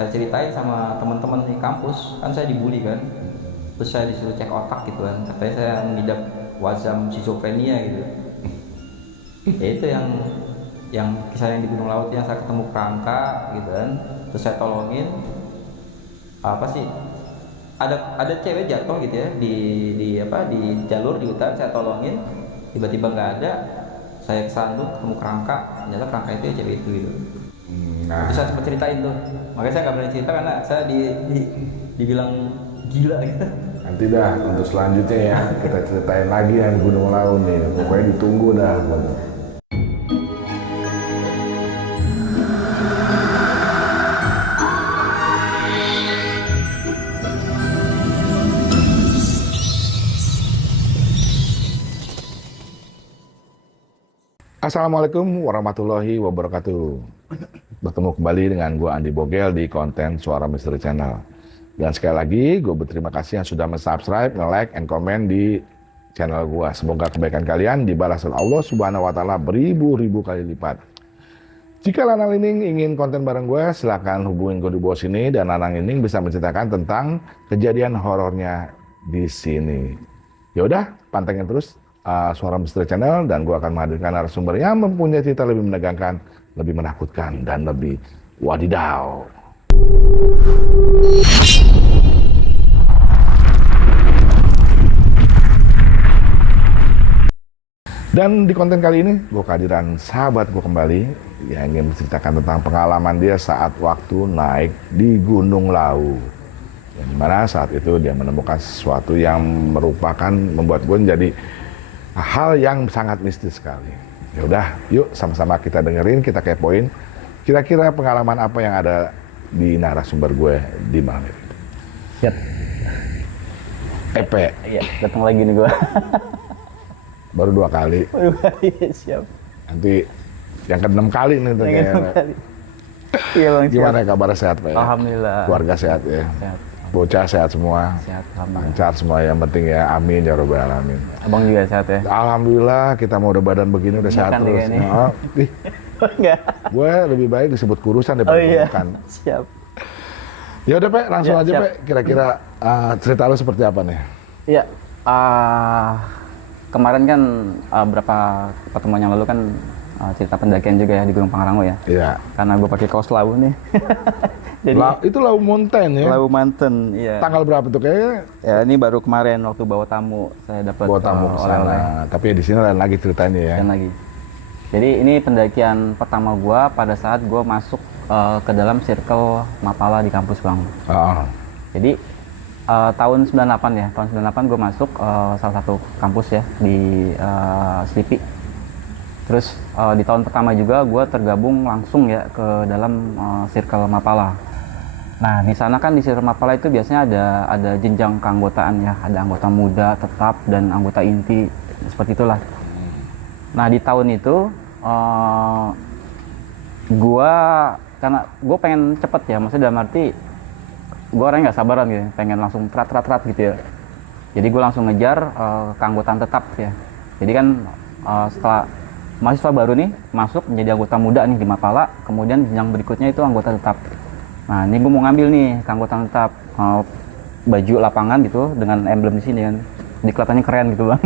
saya ceritain sama teman-teman di kampus, kan saya dibully kan, terus saya disuruh cek otak gitu kan, katanya saya mengidap wazam schizophrenia gitu. Ya itu yang kisah yang di Gunung Laut yang saya ketemu kerangka gitu kan, terus saya tolongin apa sih, ada cewek jatuh gitu ya di jalur di hutan, saya tolongin, tiba-tiba nggak ada, saya kesandung ketemu kerangka, ternyata kerangka itu ya cewek itu gitu. Nah, Itu saya sempat ceritain tuh, makanya saya nggak berani cerita karena saya dibilang gila gitu. nanti dah untuk selanjutnya ya kita ceritain lagi yang di Gunung Laut nih. Pokoknya ditunggu dah. Assalamualaikum warahmatullahi wabarakatuh. Bertemu kembali dengan gue Andi Bogel di konten Suara Misteri Channel. Dan sekali lagi gue berterima kasih yang sudah subscribe, like, and comment di channel gue. Semoga kebaikan kalian dibalas oleh Allah Subhanahu Wa Taala beribu-ribu kali lipat. Jika Lanang Lining ingin konten bareng gue, silahkan hubungin gue di bawah sini dan Lanang Lining bisa menceritakan tentang kejadian horornya di sini. Yaudah, pantengin terus Suara Misteri Channel dan gue akan menghadirkan narasumber yang mempunyai cerita lebih menegangkan, lebih menakutkan, dan lebih wadidaw. Dan di konten kali ini, gue kehadiran sahabat gue kembali yang ingin menceritakan tentang pengalaman dia saat waktu naik di Gunung Lawu. Yang dimana saat itu dia menemukan sesuatu yang merupakan membuat gue jadi hal yang sangat mistis sekali. Ya udah, yuk sama-sama kita dengerin, kita kepoin. Kira-kira pengalaman apa yang ada di narasumber gue di malam ini. Siap. Epe. Iya, datang lagi nih gua. Baru 2 kali. Siap. Nanti yang ke-6 kali nih. Kali. Iya bang. Gimana siap. kabar sehat Pak? Alhamdulillah. Keluarga sehat ya? Sehat. Bocah sehat semua? Sehat. Alhamdulillah. Lancar semua, yang penting ya, amin ya robbal alamin. Abang juga sehat ya? Alhamdulillah, kita mau udah badan begini udah sehat Makan terus. juga nih. Oh, Enggak. gue lebih baik disebut kurusan Oh daripada iya. makan. Siap. Ya udah Pak, langsung Ya, aja siap. Pak. Kira-kira cerita lu seperti apa nih? Iya. Kemarin kan berapa pertemuan yang lalu kan cerita pendakian juga ya di Gunung Pangrango ya. Iya. Karena gua pakai kaos Lawu nih. Jadi Itu Lawu Mountain ya? Lawu Mountain, iya. Tanggal berapa tuh kayaknya? Ya ini baru kemarin waktu bawa tamu saya dapat Bawa tamu ke sana. oleh-oleh. Tapi di sini lain lagi ceritanya ya. Dan lagi. Jadi ini pendakian pertama gua pada saat gua masuk ke dalam circle Mapala di kampus Bang. Ah. Jadi tahun 98 ya, tahun 98 gua masuk salah satu kampus ya di Slipi. Terus di tahun pertama juga gua tergabung langsung ya ke dalam circle Mapala. Nah di sana kan di circle Mapala itu biasanya ada jenjang keanggotaan ya, ada anggota muda tetap dan anggota inti seperti itulah. Nah di tahun itu karena gue pengen cepet ya, maksudnya dalam arti gue orangnya nggak sabaran gitu, pengen langsung terat gitu ya. Jadi gue langsung ngejar keanggotaan tetap ya. Jadi kan setelah mahasiswa baru nih masuk menjadi anggota muda nih di Mapala, kemudian jenjang berikutnya itu anggota tetap. Nah ini gue mau ngambil nih keanggotaan tetap, baju lapangan gitu dengan emblem di sini kan. Dikelihatannya keren gitu Bang.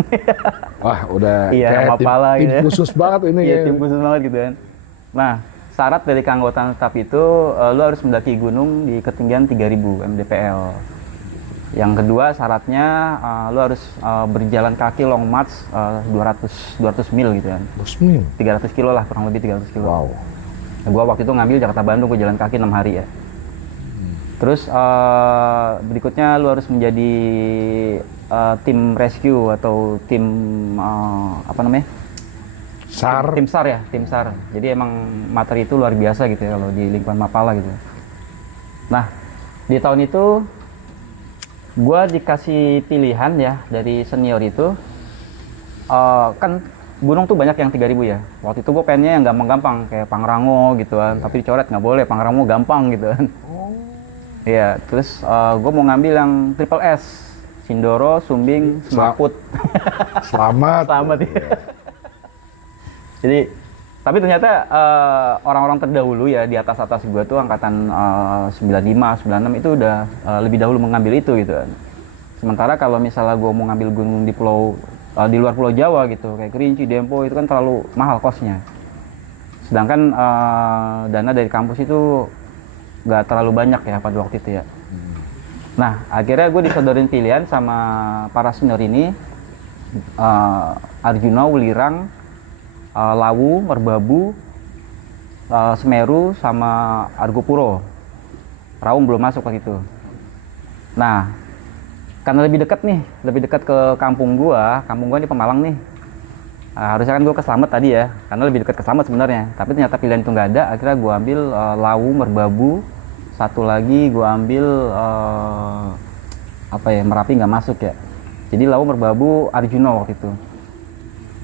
Wah, udah Iya, kayak Mapala tim gitu ya. khusus banget ini Iya, ya. tim khusus banget gitu kan. Nah, syarat dari keanggotaan tetap itu lu harus mendaki gunung di ketinggian 3000 mdpl. Yang kedua syaratnya lu harus berjalan kaki long march 200 mil gitu kan. Bosmil. 300 kilo lah, kurang lebih 300 kilo. Wow. Nah, gua waktu itu ngambil Jakarta Bandung, gua jalan kaki 6 hari ya. Terus berikutnya lu harus menjadi tim rescue atau tim apa namanya? SAR. Tim SAR ya, tim SAR. Jadi emang materi itu luar biasa gitu ya kalau di lingkungan Mapala gitu. Nah, di tahun itu gue dikasih pilihan ya dari senior itu, kan gunung tuh banyak yang 3000 ya. Waktu itu gue pengennya yang gampang-gampang kayak Pangrango gitu kan, tapi dicoret nggak boleh, Pangrango gampang gitu kan. Iya, terus gue mau ngambil yang triple S, Sindoro, Sumbing, Semaput. Selamat. Selamat ya. Jadi Tapi ternyata orang-orang terdahulu ya di atas gue tuh angkatan 95, 96 itu udah lebih dahulu mengambil itu gitu kan. Sementara kalau misalnya gue mau ngambil gunung di pulau di luar Pulau Jawa gitu, kayak Kerinci, Dempo itu kan terlalu mahal kosnya. Sedangkan dana dari kampus itu nggak terlalu banyak ya pada waktu itu ya. Nah, akhirnya gue disodorin pilihan sama para senior ini, Arjuna, Wulirang, Lawu, Merbabu, Semeru, sama Argopuro. Raung belum masuk waktu itu. Nah, karena lebih dekat ke kampung gua di Pemalang nih. Harusnya kan gua ke Slamet tadi ya, karena lebih dekat ke Slamet sebenarnya. Tapi ternyata pilihan itu nggak ada, akhirnya gua ambil Lawu, Merbabu, satu lagi gua ambil Merapi nggak masuk ya. Jadi Lawu, Merbabu, Arjuna waktu itu.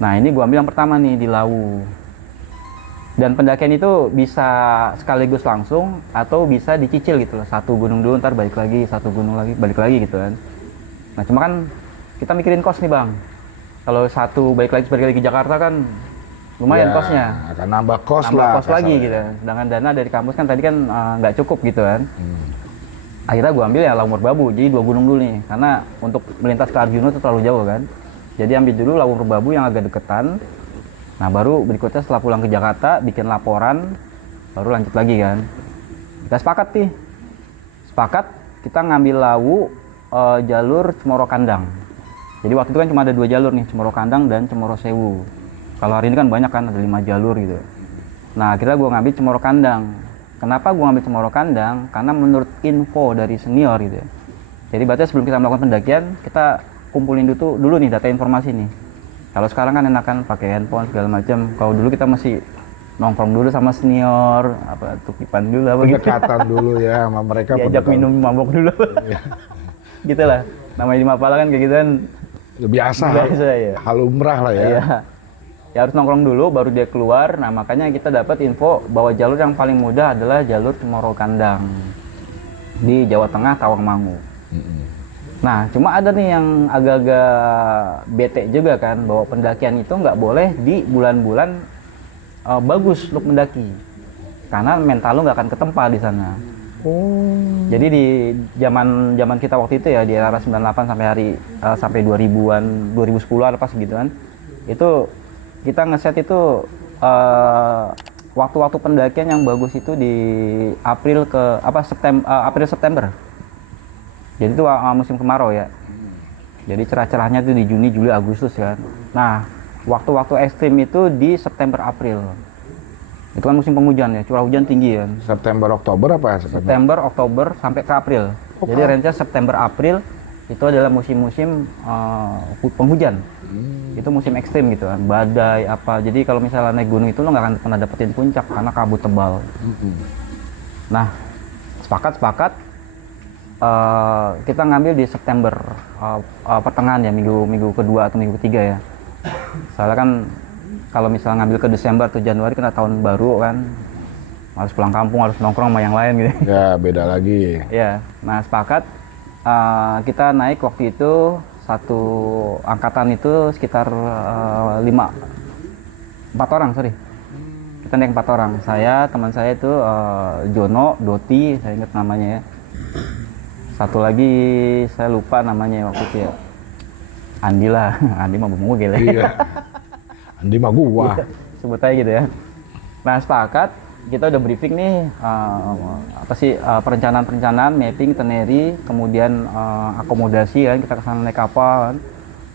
Nah ini gua ambil yang pertama nih di Lawu. Dan pendakian itu bisa sekaligus langsung atau bisa dicicil gitu loh. Satu gunung dulu ntar balik lagi, satu gunung lagi balik lagi gitu kan. Nah cuma kan kita mikirin kos nih bang. Kalau satu balik lagi ke Jakarta kan lumayan kosnya. Akan nambah kos lagi gitu. Sedangkan dana dari kampus kan tadi kan nggak cukup gitu kan. Akhirnya gue ambil ya Lawu Merbabu, jadi 2 gunung dulu nih. Karena untuk melintas ke Arjuna itu terlalu jauh kan. Jadi ambil dulu Lawu Merbabu yang agak deketan. Nah baru berikutnya setelah pulang ke Jakarta bikin laporan, baru lanjut lagi kan. Kita sepakat kita ngambil Lawu jalur Cemoro Kandang. Jadi waktu itu kan cuma ada 2 jalur nih, Cemoro Kandang dan Cemoro Sewu. Kalau hari ini kan banyak kan, ada 5 jalur gitu. Nah akhirnya gue ngambil Cemoro Kandang. Kenapa gue ngambil Cemoro Kandang? Karena menurut info dari senior gitu ya. Jadi berarti sebelum kita melakukan pendakian, kita kumpulin dulu nih data informasi nih. Kalau sekarang kan enakan pakai handphone segala macam. Kalau dulu kita masih nongkrong dulu sama senior, tukipan dulu apa gitu. Pendekatan dulu ya sama mereka. Diajak minum mabok dulu. Gitu lah. Namanya di Mapala kan kayak gitu kan. Biasa ya. Hal lumrah lah ya. Iya. Ya harus nongkrong dulu baru dia keluar. Nah makanya kita dapat info bahwa jalur yang paling mudah adalah jalur Cemoro Kandang di Jawa Tengah, Tawangmangu. Nah, cuma ada nih yang agak-agak bete juga kan, bahwa pendakian itu nggak boleh di bulan-bulan bagus untuk mendaki, karena mental lu nggak akan ketempa di sana. Jadi di zaman kita waktu itu ya, di era 98 sampai 2000-an, 2010-an apa segitu kan, itu kita ngeset itu waktu-waktu pendakian yang bagus itu di April September. Jadi itu musim kemarau ya. Jadi cerah-cerahnya itu di Juni, Juli, Agustus kan. Nah, waktu-waktu ekstrim itu di September, April. Itu kan musim penghujan ya, curah hujan tinggi kan. September, Oktober apa ya? September, Oktober sampai ke April. Jadi range September, April itu adalah musim-musim penghujan. Itu musim ekstrim gitu kan, badai apa. Jadi kalau misalnya naik gunung itu lo nggak akan pernah dapetin puncak karena kabut tebal. Nah, sepakat. Kita ngambil di September pertengahan ya, minggu kedua atau minggu ketiga ya. Soalnya kan kalau misalnya ngambil ke Desember atau Januari kena tahun baru kan, harus pulang kampung, harus nongkrong sama yang lain gitu. Ya beda lagi. Ya, nah sepakat kita naik waktu itu satu angkatan itu sekitar 4 orang. Kita naik 4 orang. Saya, teman saya itu Jono, Doti, saya ingat namanya ya. Satu lagi saya lupa namanya waktu itu ya. Andi lah, Andi mah bumbu gile. Iya. Andi mah gua. Sebut aja gitu ya. Nah sepakat, kita udah briefing nih perencanaan, mapping, itinerary, kemudian akomodasi kan, kita kesana naik kapal kan.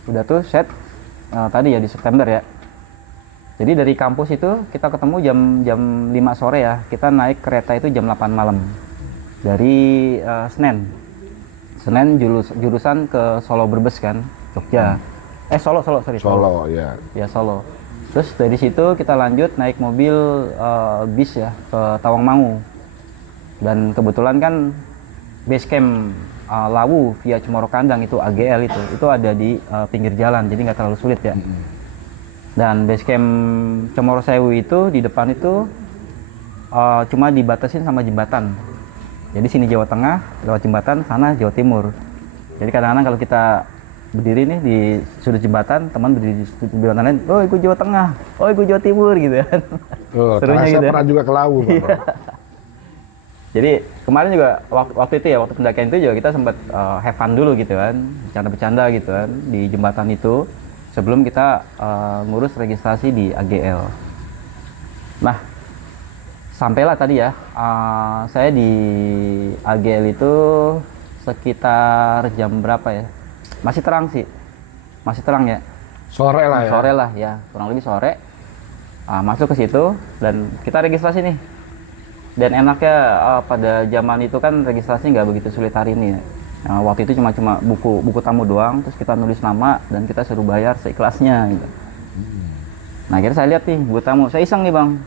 Udah tuh set tadi ya di September ya. Jadi dari kampus itu kita ketemu jam 5 sore ya. Kita naik kereta itu jam 8 malam dari Senen jurusan ke Solo Brebes kan, Jogja. Solo ya. Ya Solo. Terus dari situ kita lanjut naik mobil bis ya ke Tawangmangu. Dan kebetulan kan base camp Lawu via Cemoro Kandang itu AGL itu ada di pinggir jalan, jadi nggak terlalu sulit ya. Dan base camp Cemoro Sewu itu di depan itu cuma dibatasin sama jembatan. Jadi sini Jawa Tengah lewat jembatan, sana Jawa Timur. Jadi kadang-kadang kalau kita berdiri nih di sudut jembatan, teman berdiri di sudut jembatan lain, oh ikut Jawa Tengah, oh ikut Jawa Timur gitu kan. Oh, Serunya saya gitu ya. pernah juga ke Lawu, Pak. Iya. Jadi kemarin juga waktu itu ya, waktu pendakian itu juga kita sempat have fun dulu gitu kan, bercanda-bercanda gitu kan di jembatan itu sebelum kita ngurus registrasi di AGL. Nah, sampailah tadi ya, saya di AGL itu sekitar jam berapa ya? Masih terang sih, masih terang ya. Sore lah ya. Sore lah ya, kurang lebih sore. Masuk ke situ dan kita registrasi nih. Dan enaknya pada zaman itu kan registrasi nggak begitu sulit hari ini ya. Waktu itu cuma buku tamu doang, terus kita nulis nama dan kita suruh bayar seikhlasnya gitu. Nah akhirnya saya lihat nih buku tamu, saya iseng nih bang,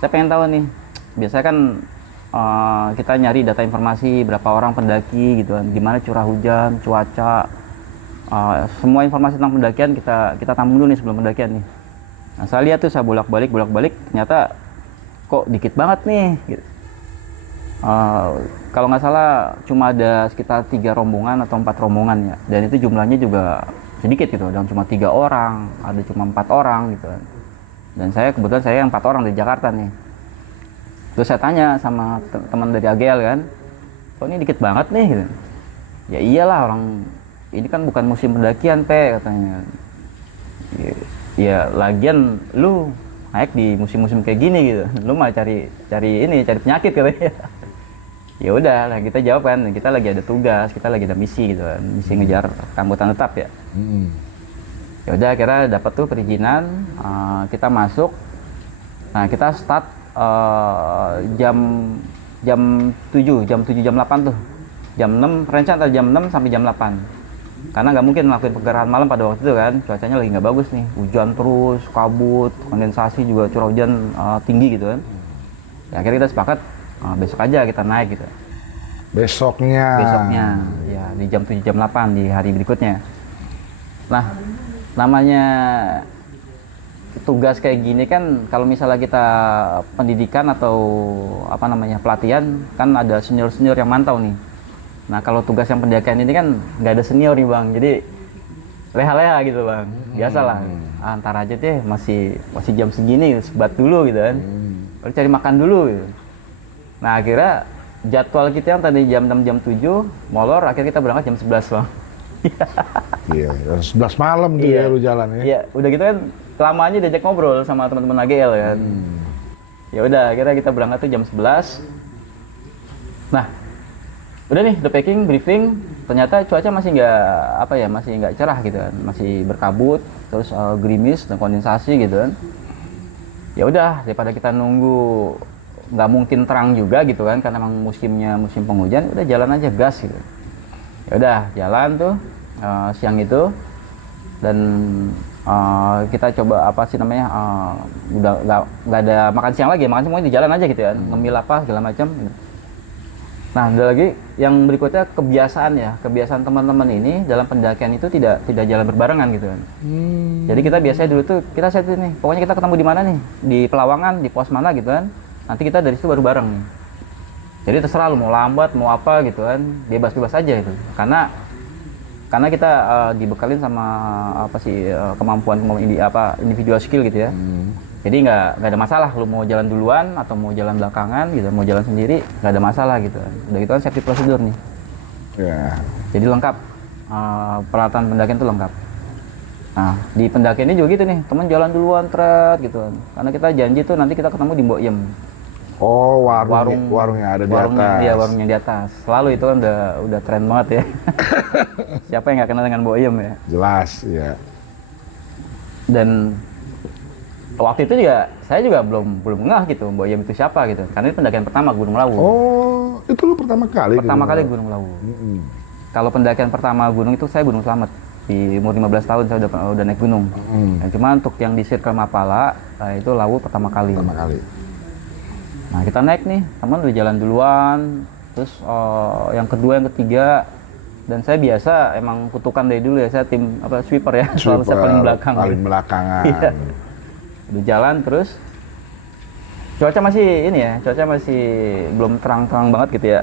saya pengen tahu nih. Biasanya kan kita nyari data informasi berapa orang pendaki gitu kan, gimana curah hujan, cuaca, semua informasi tentang pendakian kita tampung dulu nih sebelum pendakian nih. Nah saya lihat tuh, saya bolak-balik, ternyata kok dikit banget nih gitu. Kalau nggak salah cuma ada sekitar 3 rombongan atau 4 rombongan ya, dan itu jumlahnya juga sedikit gitu, dan cuma 3 orang, ada cuma 4 orang gitu kan. Dan kebetulan saya yang 4 orang dari Jakarta nih. Terus saya tanya sama teman dari AGL kan, kok ini dikit banget nih gitu. Ya iyalah, orang ini kan bukan musim pendakian katanya. Ya lagian lu naik di musim-musim kayak gini gitu, lu mah cari penyakit katanya. Ya udah lah, kita jawab kan, kita lagi ada tugas, kita lagi ada misi gitu kan, misi ngejar rambutan tetap ya. Ya udah akhirnya dapat tuh perizinan, kita masuk. Nah kita start jam 7 jam 8 tuh, jam 6 rencana jam 6 sampai jam 8. Karena nggak mungkin melakukan pergerakan malam pada waktu itu kan, cuacanya lagi nggak bagus nih, hujan terus, kabut, kondensasi juga, curah hujan tinggi gitu kan. Ya, akhirnya kita sepakat besok aja kita naik gitu. Besoknya Ya di jam 7 jam 8 di hari berikutnya. Nah namanya tugas kayak gini kan, kalau misalnya kita pendidikan atau apa namanya pelatihan kan ada senior yang mantau nih. Nah kalau tugas yang pendakian ini kan nggak ada senior nih bang, jadi leha-leha gitu bang, biasalah. Antar aja deh, masih jam segini, sebat dulu gitu kan, baru cari makan dulu gitu. Nah akhirnya jadwal kita yang tadi jam 6 jam 7 molor, akhirnya kita berangkat jam 11 bang. Iya, 11 malam tuh ya lu jalan ya. Iya, udah gitu kan kelamaan diajak ngobrol sama teman-teman AGL kan. Ya udah akhirnya kita berangkat tuh jam 11. Nah udah nih, the packing, briefing, ternyata cuaca masih nggak cerah gitu kan, masih berkabut, terus gerimis dan kondensasi gitu kan. Ya udah, daripada kita nunggu nggak mungkin terang juga gitu kan, karena memang musim penghujan, udah jalan aja gas gitu. Ya udah jalan tuh siang itu, dan kita coba udah nggak ada makan siang lagi, makan semuanya di jalan aja gitu kan, ngemil apa segala macam gitu. Nah, ada lagi yang berikutnya, kebiasaan teman-teman ini dalam pendakian itu tidak jalan berbarengan gitu kan. Jadi kita biasanya dulu tuh kita set nih, pokoknya kita ketemu di mana nih, di Pelawangan, di pos mana gitu kan. Nanti kita dari situ baru bareng nih. Jadi terserah lu mau lambat, mau apa gitu kan, bebas-bebas aja gitu. Karena kita dibekalin sama kemampuan individual skill gitu ya. Jadi nggak ada masalah lu mau jalan duluan atau mau jalan belakangan gitu, mau jalan sendiri nggak ada masalah gitu. Udah gitu kan safety prosedur nih. Ya. Jadi lengkap, peralatan pendakian itu lengkap. Nah di pendakian ini juga gitu nih, teman jalan duluan gitu kan. Karena kita janji tuh nanti kita ketemu di Mbok Yem. Oh, warung yang ada di atas. Iya, warungnya di atas. Selalu itu kan udah tren banget ya. Siapa yang nggak kenal dengan Mbok Yem ya? Jelas, ya. Dan waktu itu juga saya juga belum ngeh gitu Mbok Yem itu siapa gitu. Karena ini pendakian pertama Gunung Lawu. Oh, itu lu pertama kali? Pertama kali Gunung Lawu. Kalau pendakian pertama gunung itu saya Gunung Slamet. Di umur 15 tahun saya udah naik gunung. Cuma untuk yang di Circle Mapala itu Lawu pertama kali. Nah kita naik nih, teman udah jalan duluan, terus yang kedua, yang ketiga, dan saya biasa emang kutukan dari dulu ya, saya tim sweeper ya, selalu saya paling belakang. Paling belakangan. Iya. Udah jalan terus, cuaca masih belum terang-terang banget gitu ya.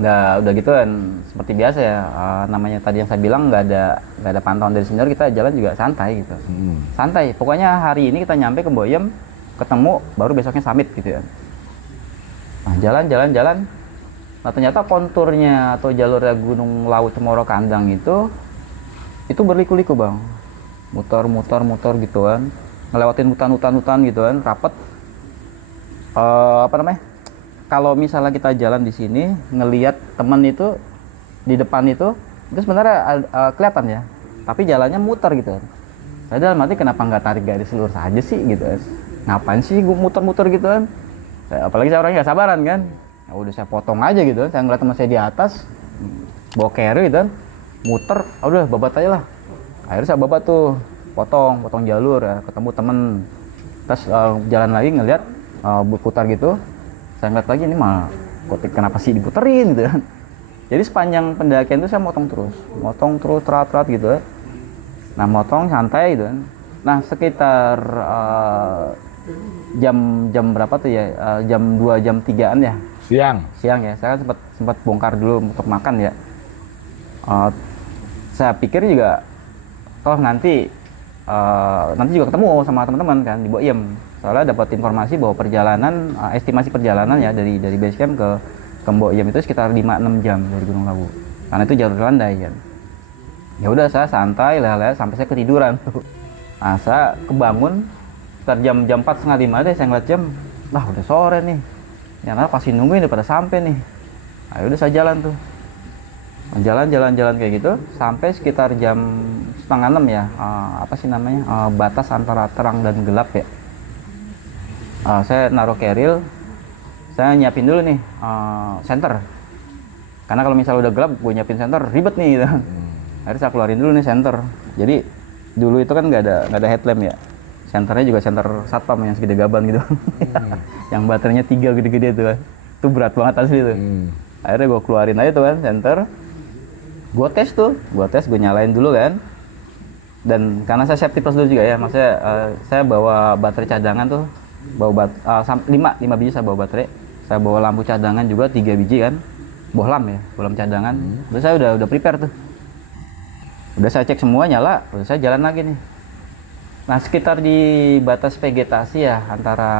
udah gitu kan seperti biasa ya, namanya tadi yang saya bilang nggak ada pantauan dari senior, kita jalan juga santai gitu. Santai, pokoknya hari ini kita nyampe ke Boyem, ketemu, baru besoknya summit gitu ya. Nah, jalan. Nah, ternyata konturnya atau jalurnya Gunung Lawu Cemoro Kandang itu berliku-liku bang, muter gitu kan, ngelewatin hutan gitu kan, rapet. Apa namanya? Kalau misalnya kita jalan di sini ngelihat teman itu di depan itu sebenarnya kelihatan ya, tapi jalannya muter gitu kan. Saya dalam hati kenapa nggak tarik garis lurus aja sih gitu kan? Ngapain sih gue muter-muter gitu kan? Apalagi saya orangnya nggak sabaran kan. Ya udah saya potong aja gitu kan. Saya ngeliat teman saya di atas bawa carry gitu kan, muter, udah babat aja lah. Akhirnya saya babat tuh, potong jalur ya, ketemu temen. Terus jalan lagi ngeliat berputar gitu. Saya ngeliat lagi ini mah kenapa sih diputerin gitu kan. Jadi sepanjang pendakian itu saya motong terus terat gitu kan. Nah, motong santai gitu kan. Nah, sekitar jam berapa tuh ya? Jam 2 jam 3-an ya. Siang ya. Saya kan sempat bongkar dulu untuk makan ya. Saya pikir juga nanti juga ketemu sama teman-teman kan di Boyem. Soalnya dapat informasi bahwa perjalanan, estimasi perjalanan ya dari base camp ke Boyem itu sekitar 5-6 jam dari Gunung Lawu. Karena itu jalur landai kan. Ya udah saya santai lah sampai saya ketiduran. Nah, saya kebangun sekitar jam 4:30 deh, saya ngeliat jam, lah udah sore nih. Yang lain pasti nungguin udah pada sampai nih. Nah, udah saya jalan tuh. Jalan kayak gitu sampai sekitar jam 5:30 ya. Apa sih namanya? Batas antara terang dan gelap ya. Saya naruh keril, saya nyiapin dulu nih senter. Karena kalau misalnya udah gelap, gue nyiapin senter ribet nih gitu. Akhirnya saya keluarin dulu nih senter. Jadi dulu itu kan nggak ada headlamp ya. Senternya juga senter satpam yang segede gaban gitu. Yang baterainya 3 gede-gede tuh kan. Itu berat banget asli tuh. Akhirnya gue keluarin aja tuh kan senter. Gue tes, gue nyalain dulu kan. Dan karena saya safety plus dulu juga ya, maksudnya saya bawa baterai cadangan tuh. Bawa 5 biji saya bawa baterai. Saya bawa lampu cadangan juga 3 biji kan. Bohlam cadangan. Terus saya udah prepare tuh. Udah saya cek semua nyala, udah saya jalan lagi nih. Nah, sekitar di batas vegetasi ya antara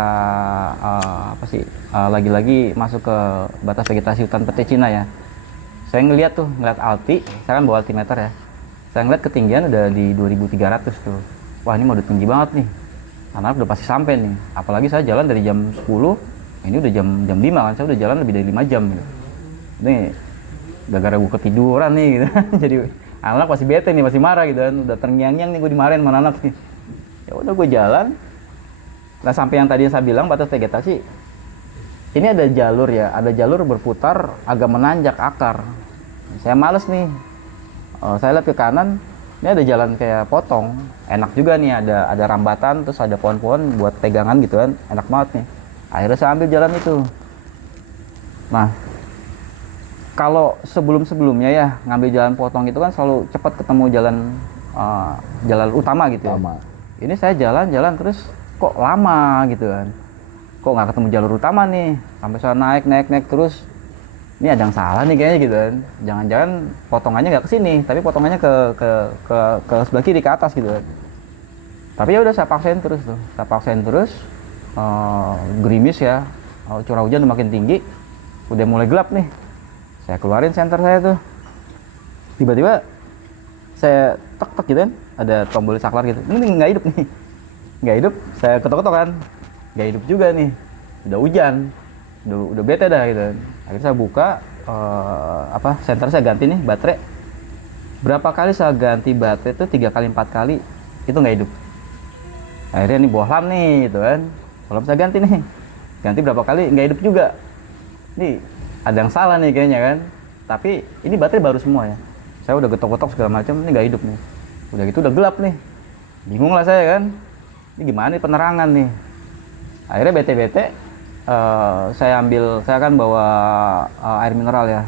lagi-lagi masuk ke batas vegetasi hutan pete Cina ya. Saya ngeliat alti, saya kan bawa altimeter ya. Saya ngeliat ketinggian udah di 2300 tuh. Wah, ini mau udah tinggi banget nih. Karena udah pasti sampai nih. Apalagi saya jalan dari jam 10, ini udah jam 5 kan. Saya udah jalan lebih dari 5 jam gitu. Ini gara-gara gue ketiduran nih gitu. Jadi anak masih bete nih, masih marah gitu kan. Udah terngiang-ngiang nih gue dimarahin sama anak nih. Ya udah gue jalan. Nah, sampai yang tadi saya bilang batas vegetasi. Ini ada jalur ya, ada jalur berputar agak menanjak akar. Saya males nih. Saya lihat ke kanan, ini ada jalan kayak potong. Enak juga nih, ada rambatan, terus ada pohon-pohon buat pegangan gitu kan. Enak banget nih. Akhirnya saya ambil jalan itu. Nah, kalau sebelum-sebelumnya ya ngambil jalan potong itu kan selalu cepat ketemu jalan utama gitu ya. Ini saya jalan terus kok lama gitu kan. Kok nggak ketemu jalur utama nih. Sampai saya naik terus. Ini ada yang salah nih kayaknya gitu kan. Jangan-jangan potongannya nggak ke sini, tapi potongannya ke sebelah kiri, ke atas gitu kan. Tapi ya udah saya paksain terus tuh. Saya paksain terus. Gerimis ya. Curah hujan udah makin tinggi. Udah mulai gelap nih. Saya keluarin senter saya tuh. Tiba-tiba saya tek gitu kan. Ada tombol saklar gitu. Ini nggak hidup nih. Nggak hidup. Saya ketok-ketok kan. Nggak hidup juga nih. Udah hujan. Udah bete dah gitu kan. Akhirnya saya buka. Senter saya ganti nih baterai. Berapa kali saya ganti baterai itu 3 kali 4 kali. Itu nggak hidup. Akhirnya nih bohlam nih gitu kan. Bohlam saya ganti nih. Ganti berapa kali nggak hidup juga. Nih ada yang salah nih kayaknya kan. Tapi ini baterai baru semua ya. Saya udah getok-getok segala macam, ini nggak hidup nih. Udah gitu udah gelap nih. Bingung lah saya kan. Ini gimana nih penerangan nih. Akhirnya bete-bete. Saya kan bawa air mineral ya.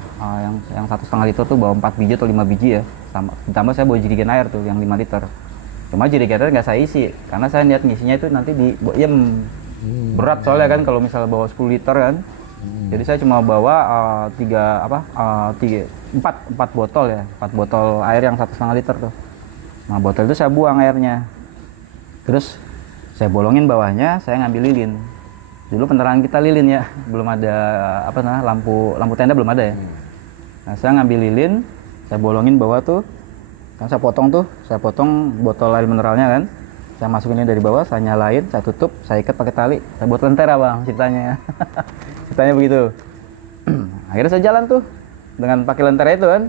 Yang 1,5 liter tuh bawa 4 biji atau 5 biji ya. Ditambah saya bawa jerigen air tuh yang 5 liter. Cuma jerigen air nggak saya isi. Karena saya niat ngisinya itu nanti di Boyem. Berat soalnya kan kalau misalnya bawa 10 liter kan. Jadi saya cuma bawa empat botol ya, 4 botol air yang 1,5 liter tuh. Nah botol itu saya buang airnya, terus saya bolongin bawahnya, saya ngambil lilin. Dulu penerangan kita lilin ya, belum ada lampu tenda belum ada ya. Nah saya ngambil lilin, saya bolongin bawah tuh, kan saya potong botol air mineralnya kan, saya masukin ini dari bawah, saya nyalain, saya tutup, saya ikat pakai tali, saya buat lentera bang ceritanya. Ceritanya begitu. Akhirnya saya jalan tuh dengan pakai lentera itu kan.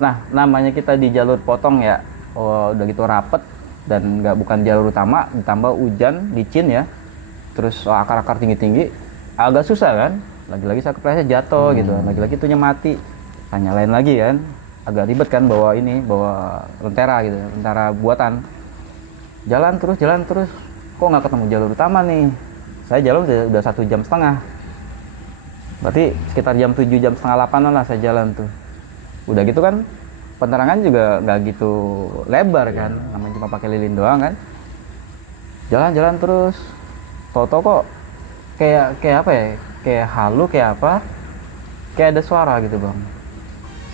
Nah namanya kita di jalur potong ya, udah gitu rapet dan bukan jalur utama, ditambah hujan licin ya, terus akar-akar tinggi-tinggi, agak susah kan. Lagi-lagi saya kepleset jatuh gitu, lagi-lagi itunya mati, saya nyalain lagi kan, agak ribet kan bawa lentera gitu, lentera buatan. Jalan terus, kok nggak ketemu jalur utama nih. Saya jalan udah 1,5 jam. Berarti sekitar jam 7, jam setengah 8 lah saya jalan tuh. Udah gitu kan, penerangan juga nggak gitu lebar kan, namanya cuma pakai lilin doang kan. Jalan terus, tau-tau kok kayak apa ya, kayak halu, kayak apa, kayak ada suara gitu bang.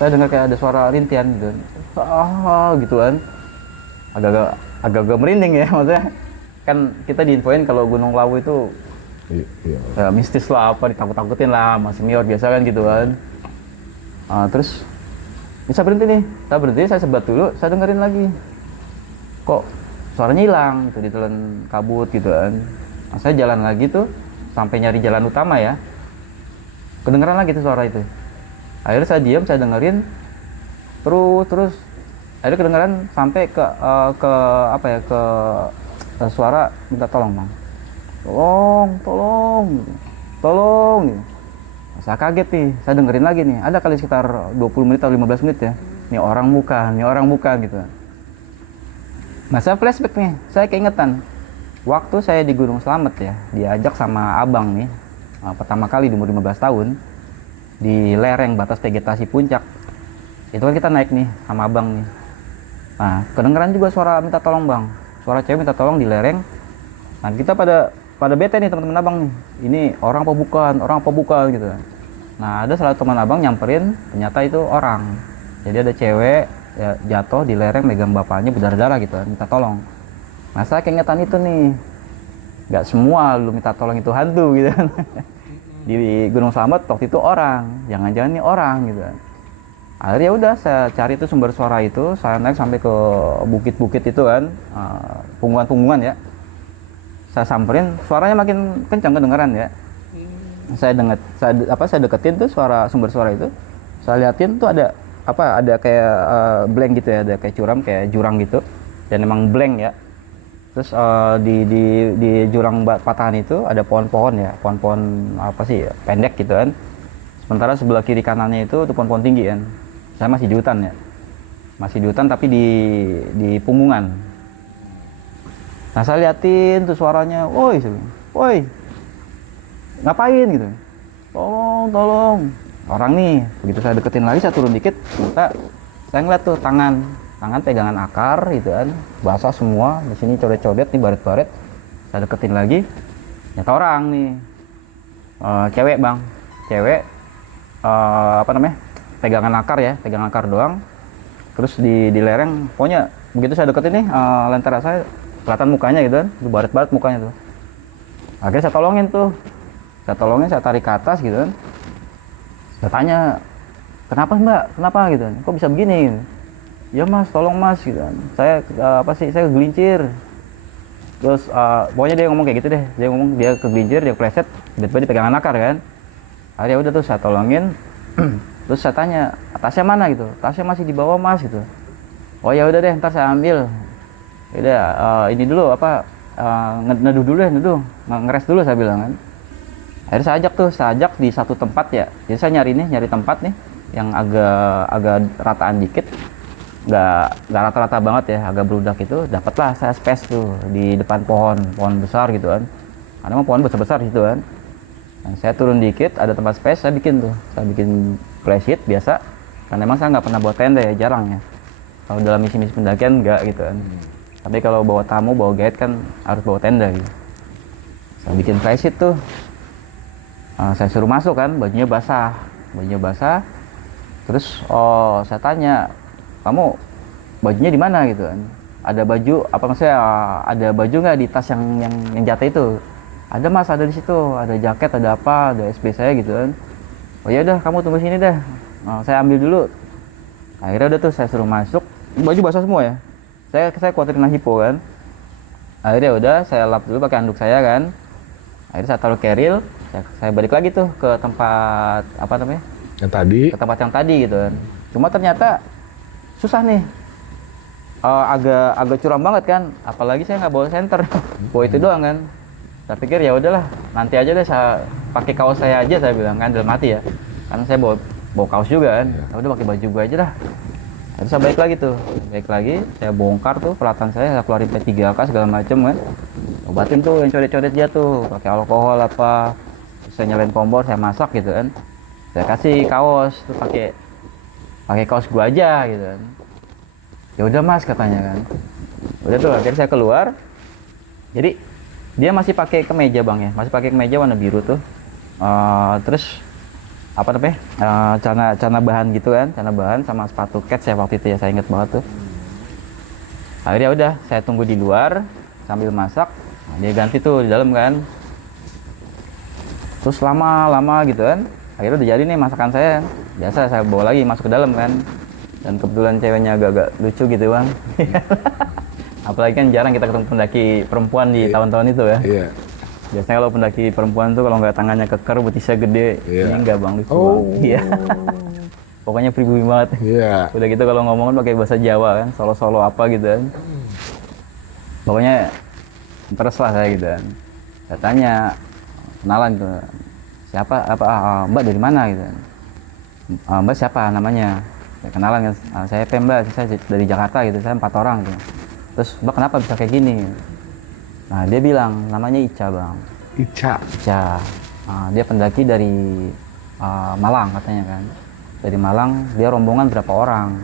Saya dengar kayak ada suara rintian gitu, gitu kan. Agak merinding ya, maksudnya kan kita diinfoin kalau Gunung Lawu itu ya, mistis lah, apa ditakut-takutin lah, masih senior biasa kan gitu kan. Terus bisa berhenti, saya sebat dulu, saya dengerin lagi, kok suaranya hilang gitu, ditelan kabut gitu kan. Nah, saya jalan lagi tuh sampai nyari jalan utama ya, kedengeran lagi tuh suara itu. Akhirnya saya diam, saya dengerin terus akhirnya kedengeran sampai ke suara minta tolong bang, tolong. Saya kaget nih, saya dengerin lagi nih, ada kali sekitar 20 menit atau 15 menit ya, ini orang bukan gitu. Nah saya flashback nih, saya keingetan waktu saya di Gunung Slamet ya, diajak sama abang nih, pertama kali di umur 15 tahun di lereng batas vegetasi puncak. Itu kan kita naik nih sama abang nih. Nah kedengeran juga suara minta tolong bang, suara cewek minta tolong di lereng. Nah kita pada bete nih teman-teman abang nih, ini orang apa bukan gitu. Nah ada salah teman abang nyamperin, ternyata itu orang. Jadi ada cewek ya, jatuh di lereng megang bapaknya berdarah-darah gitu, minta tolong. Nah saya keingetan itu nih, nggak semua lu minta tolong itu hantu gitu kan. Di Gunung Slamet waktu itu orang, jangan-jangan ini orang gitu. Akhirnya udah saya cari tuh sumber suara itu, saya naik sampai ke bukit-bukit itu kan, punggungan ya. Saya samperin, suaranya makin kencang kedengeran ya. Saya deketin tuh sumber suara itu. Saya liatin tuh ada kayak blank gitu ya, ada kayak kayak jurang gitu. Dan emang blank ya. Terus di jurang patahan itu ada pohon-pohon ya, pohon-pohon pendek gitu kan. Sementara sebelah kiri kanannya itu tuh pohon-pohon tinggi kan. Saya masih di hutan ya. Masih di hutan tapi di punggungan. Nah saya liatin tuh suaranya, woi, ngapain gitu, tolong, orang nih. Begitu saya deketin lagi, saya turun dikit, saya ngeliat tuh tangan pegangan akar gitu kan, basah semua, di sini codet-codet nih, baret-baret. Saya deketin lagi, ternyata orang nih, cewek bang, pegangan akar doang. Terus di lereng, pokoknya begitu saya deketin nih, lentera saya kelihatan mukanya gitu kan, baret-baret mukanya tuh. Akhirnya saya tolongin, saya tarik ke atas gitu kan. Saya tanya, kenapa mbak, gitu, kok bisa begini gitu. Ya mas, tolong mas gitu kan. Saya saya kegelincir. Terus pokoknya dia ngomong kayak gitu deh, dia kegelincir, dia kepleset, tiba-tiba pegangan akar kan. Akhirnya udah tuh saya tolongin. Terus saya tanya, tasnya mana gitu, tasnya masih di bawah mas gitu. Oh ya udah deh, ntar saya ambil. Udah ini dulu neduh dulu ngeres dulu saya bilang kan. Akhirnya saya ajak di satu tempat ya. Jadi saya nyari tempat nih yang agak rataan dikit, nggak rata-rata banget ya, agak berudak itu. Dapatlah saya space tuh di depan pohon besar gitu kan. Ada mah pohon besar gitu kan. Nah, saya turun dikit, ada tempat space, saya bikin flash sheet biasa. Karena memang saya nggak pernah buat tenda ya, jarang ya. Kalau dalam misi-misi pendakian nggak gitu kan. Tapi kalau bawa tamu, bawa guide kan harus bawa tenda gitu. Saya bikin flash sheet tuh. Saya suruh masuk kan, bajunya basah. Terus saya tanya, kamu bajunya di mana gitu kan? Ada baju apa maksudnya? Ada baju nggak di tas yang jatuh itu? Ada mas, ada di situ. Ada jaket, ada apa, ada SB saya gitu kan. Oh ya udah, kamu tunggu sini deh. Saya ambil dulu. Akhirnya udah tuh saya suruh masuk. Baju basah semua ya. Saya khawatir kena hipo kan. Akhirnya udah saya lap dulu pakai handuk saya kan. Akhirnya saya taruh keril. Saya balik lagi tuh ke tempat apa namanya? Yang tadi. Ke tempat yang tadi gitu kan. Cuma ternyata susah nih. Agak curam banget kan. Apalagi saya nggak bawa senter. Bawa itu doang kan. Saya pikir ya udahlah, nanti aja deh saya pakai kaos saya aja, saya bilang kan dalam hati ya. Karena saya bawa kaos juga kan. Ya udah pakai baju gue aja dah. Terus saya balik lagi, saya bongkar tuh peralatan saya keluarin P3K segala macem kan. Obatin tuh yang codet-codet jatuh, pakai alkohol apa. Terus saya nyalain kompor, saya masak gitu kan. Saya kasih kaos tuh pakai kaos gua aja gitu kan. Ya udah mas katanya kan. Udah tuh akhirnya saya keluar. Jadi dia masih pakai kemeja bang ya, masih pakai kemeja warna biru tuh. Terus apa namanya, celana bahan gitu kan, celana bahan sama sepatu kets ya waktu itu ya, saya inget banget tuh. Akhirnya udah saya tunggu di luar sambil masak. Dia ganti tuh di dalam kan, terus lama gitu kan. Akhirnya udah jadi nih masakan saya. Biasa saya bawa lagi masuk ke dalam kan, dan kebetulan ceweknya agak lucu gitu bang. Apalagi kan jarang kita ketemu pendaki perempuan di tahun-tahun itu ya. Biasanya kalau pendaki perempuan tuh kalau nggak tangannya keker, betisnya gede, ini enggak bang, lucu bang. Iya. Pokoknya pribumi banget. Udah gitu kalau ngomongin pakai bahasa Jawa kan, solo-solo apa gitu kan. Pokoknya interest lah saya gitu kan. Saya tanya, kenalan gitu. Siapa, mbak dari mana gitu kan. Mbak siapa namanya? Ya, kenalan kan, saya Pemba, saya dari Jakarta gitu, saya 4 orang gitu. Terus mbak kenapa bisa kayak gini? Nah dia bilang namanya Ica bang. Ica. Dia pendaki dari Malang katanya kan. Dari Malang dia rombongan berapa orang?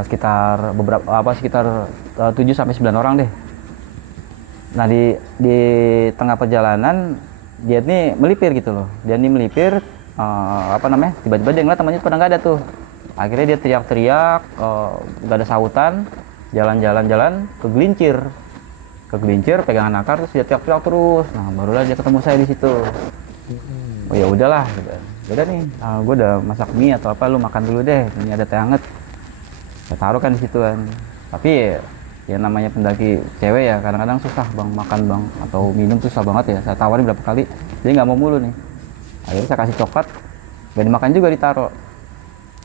Sekitar 7 sampai 9 orang deh. Nah di tengah perjalanan dia ini melipir gitu loh. Dia ini melipir tiba-tiba dia ngeliat temannya pada nggak ada tuh. Akhirnya dia teriak-teriak, nggak ada sautan, jalan kegelincir, pegangan akar, terus dia teriak-teriak terus. Nah barulah dia ketemu saya di situ. Oh ya udahlah, gitu. Udah nih, gue udah masak mie atau apa, lu makan dulu deh. Ini ada teh hangat. Saya taruh kan di situ kan. Tapi ya namanya pendaki cewek ya, kadang-kadang susah bang makan bang atau minum susah banget ya. Saya tawarin berapa kali, dia nggak mau mulu nih. Akhirnya saya kasih coklat, gak dimakan juga, ditaruh.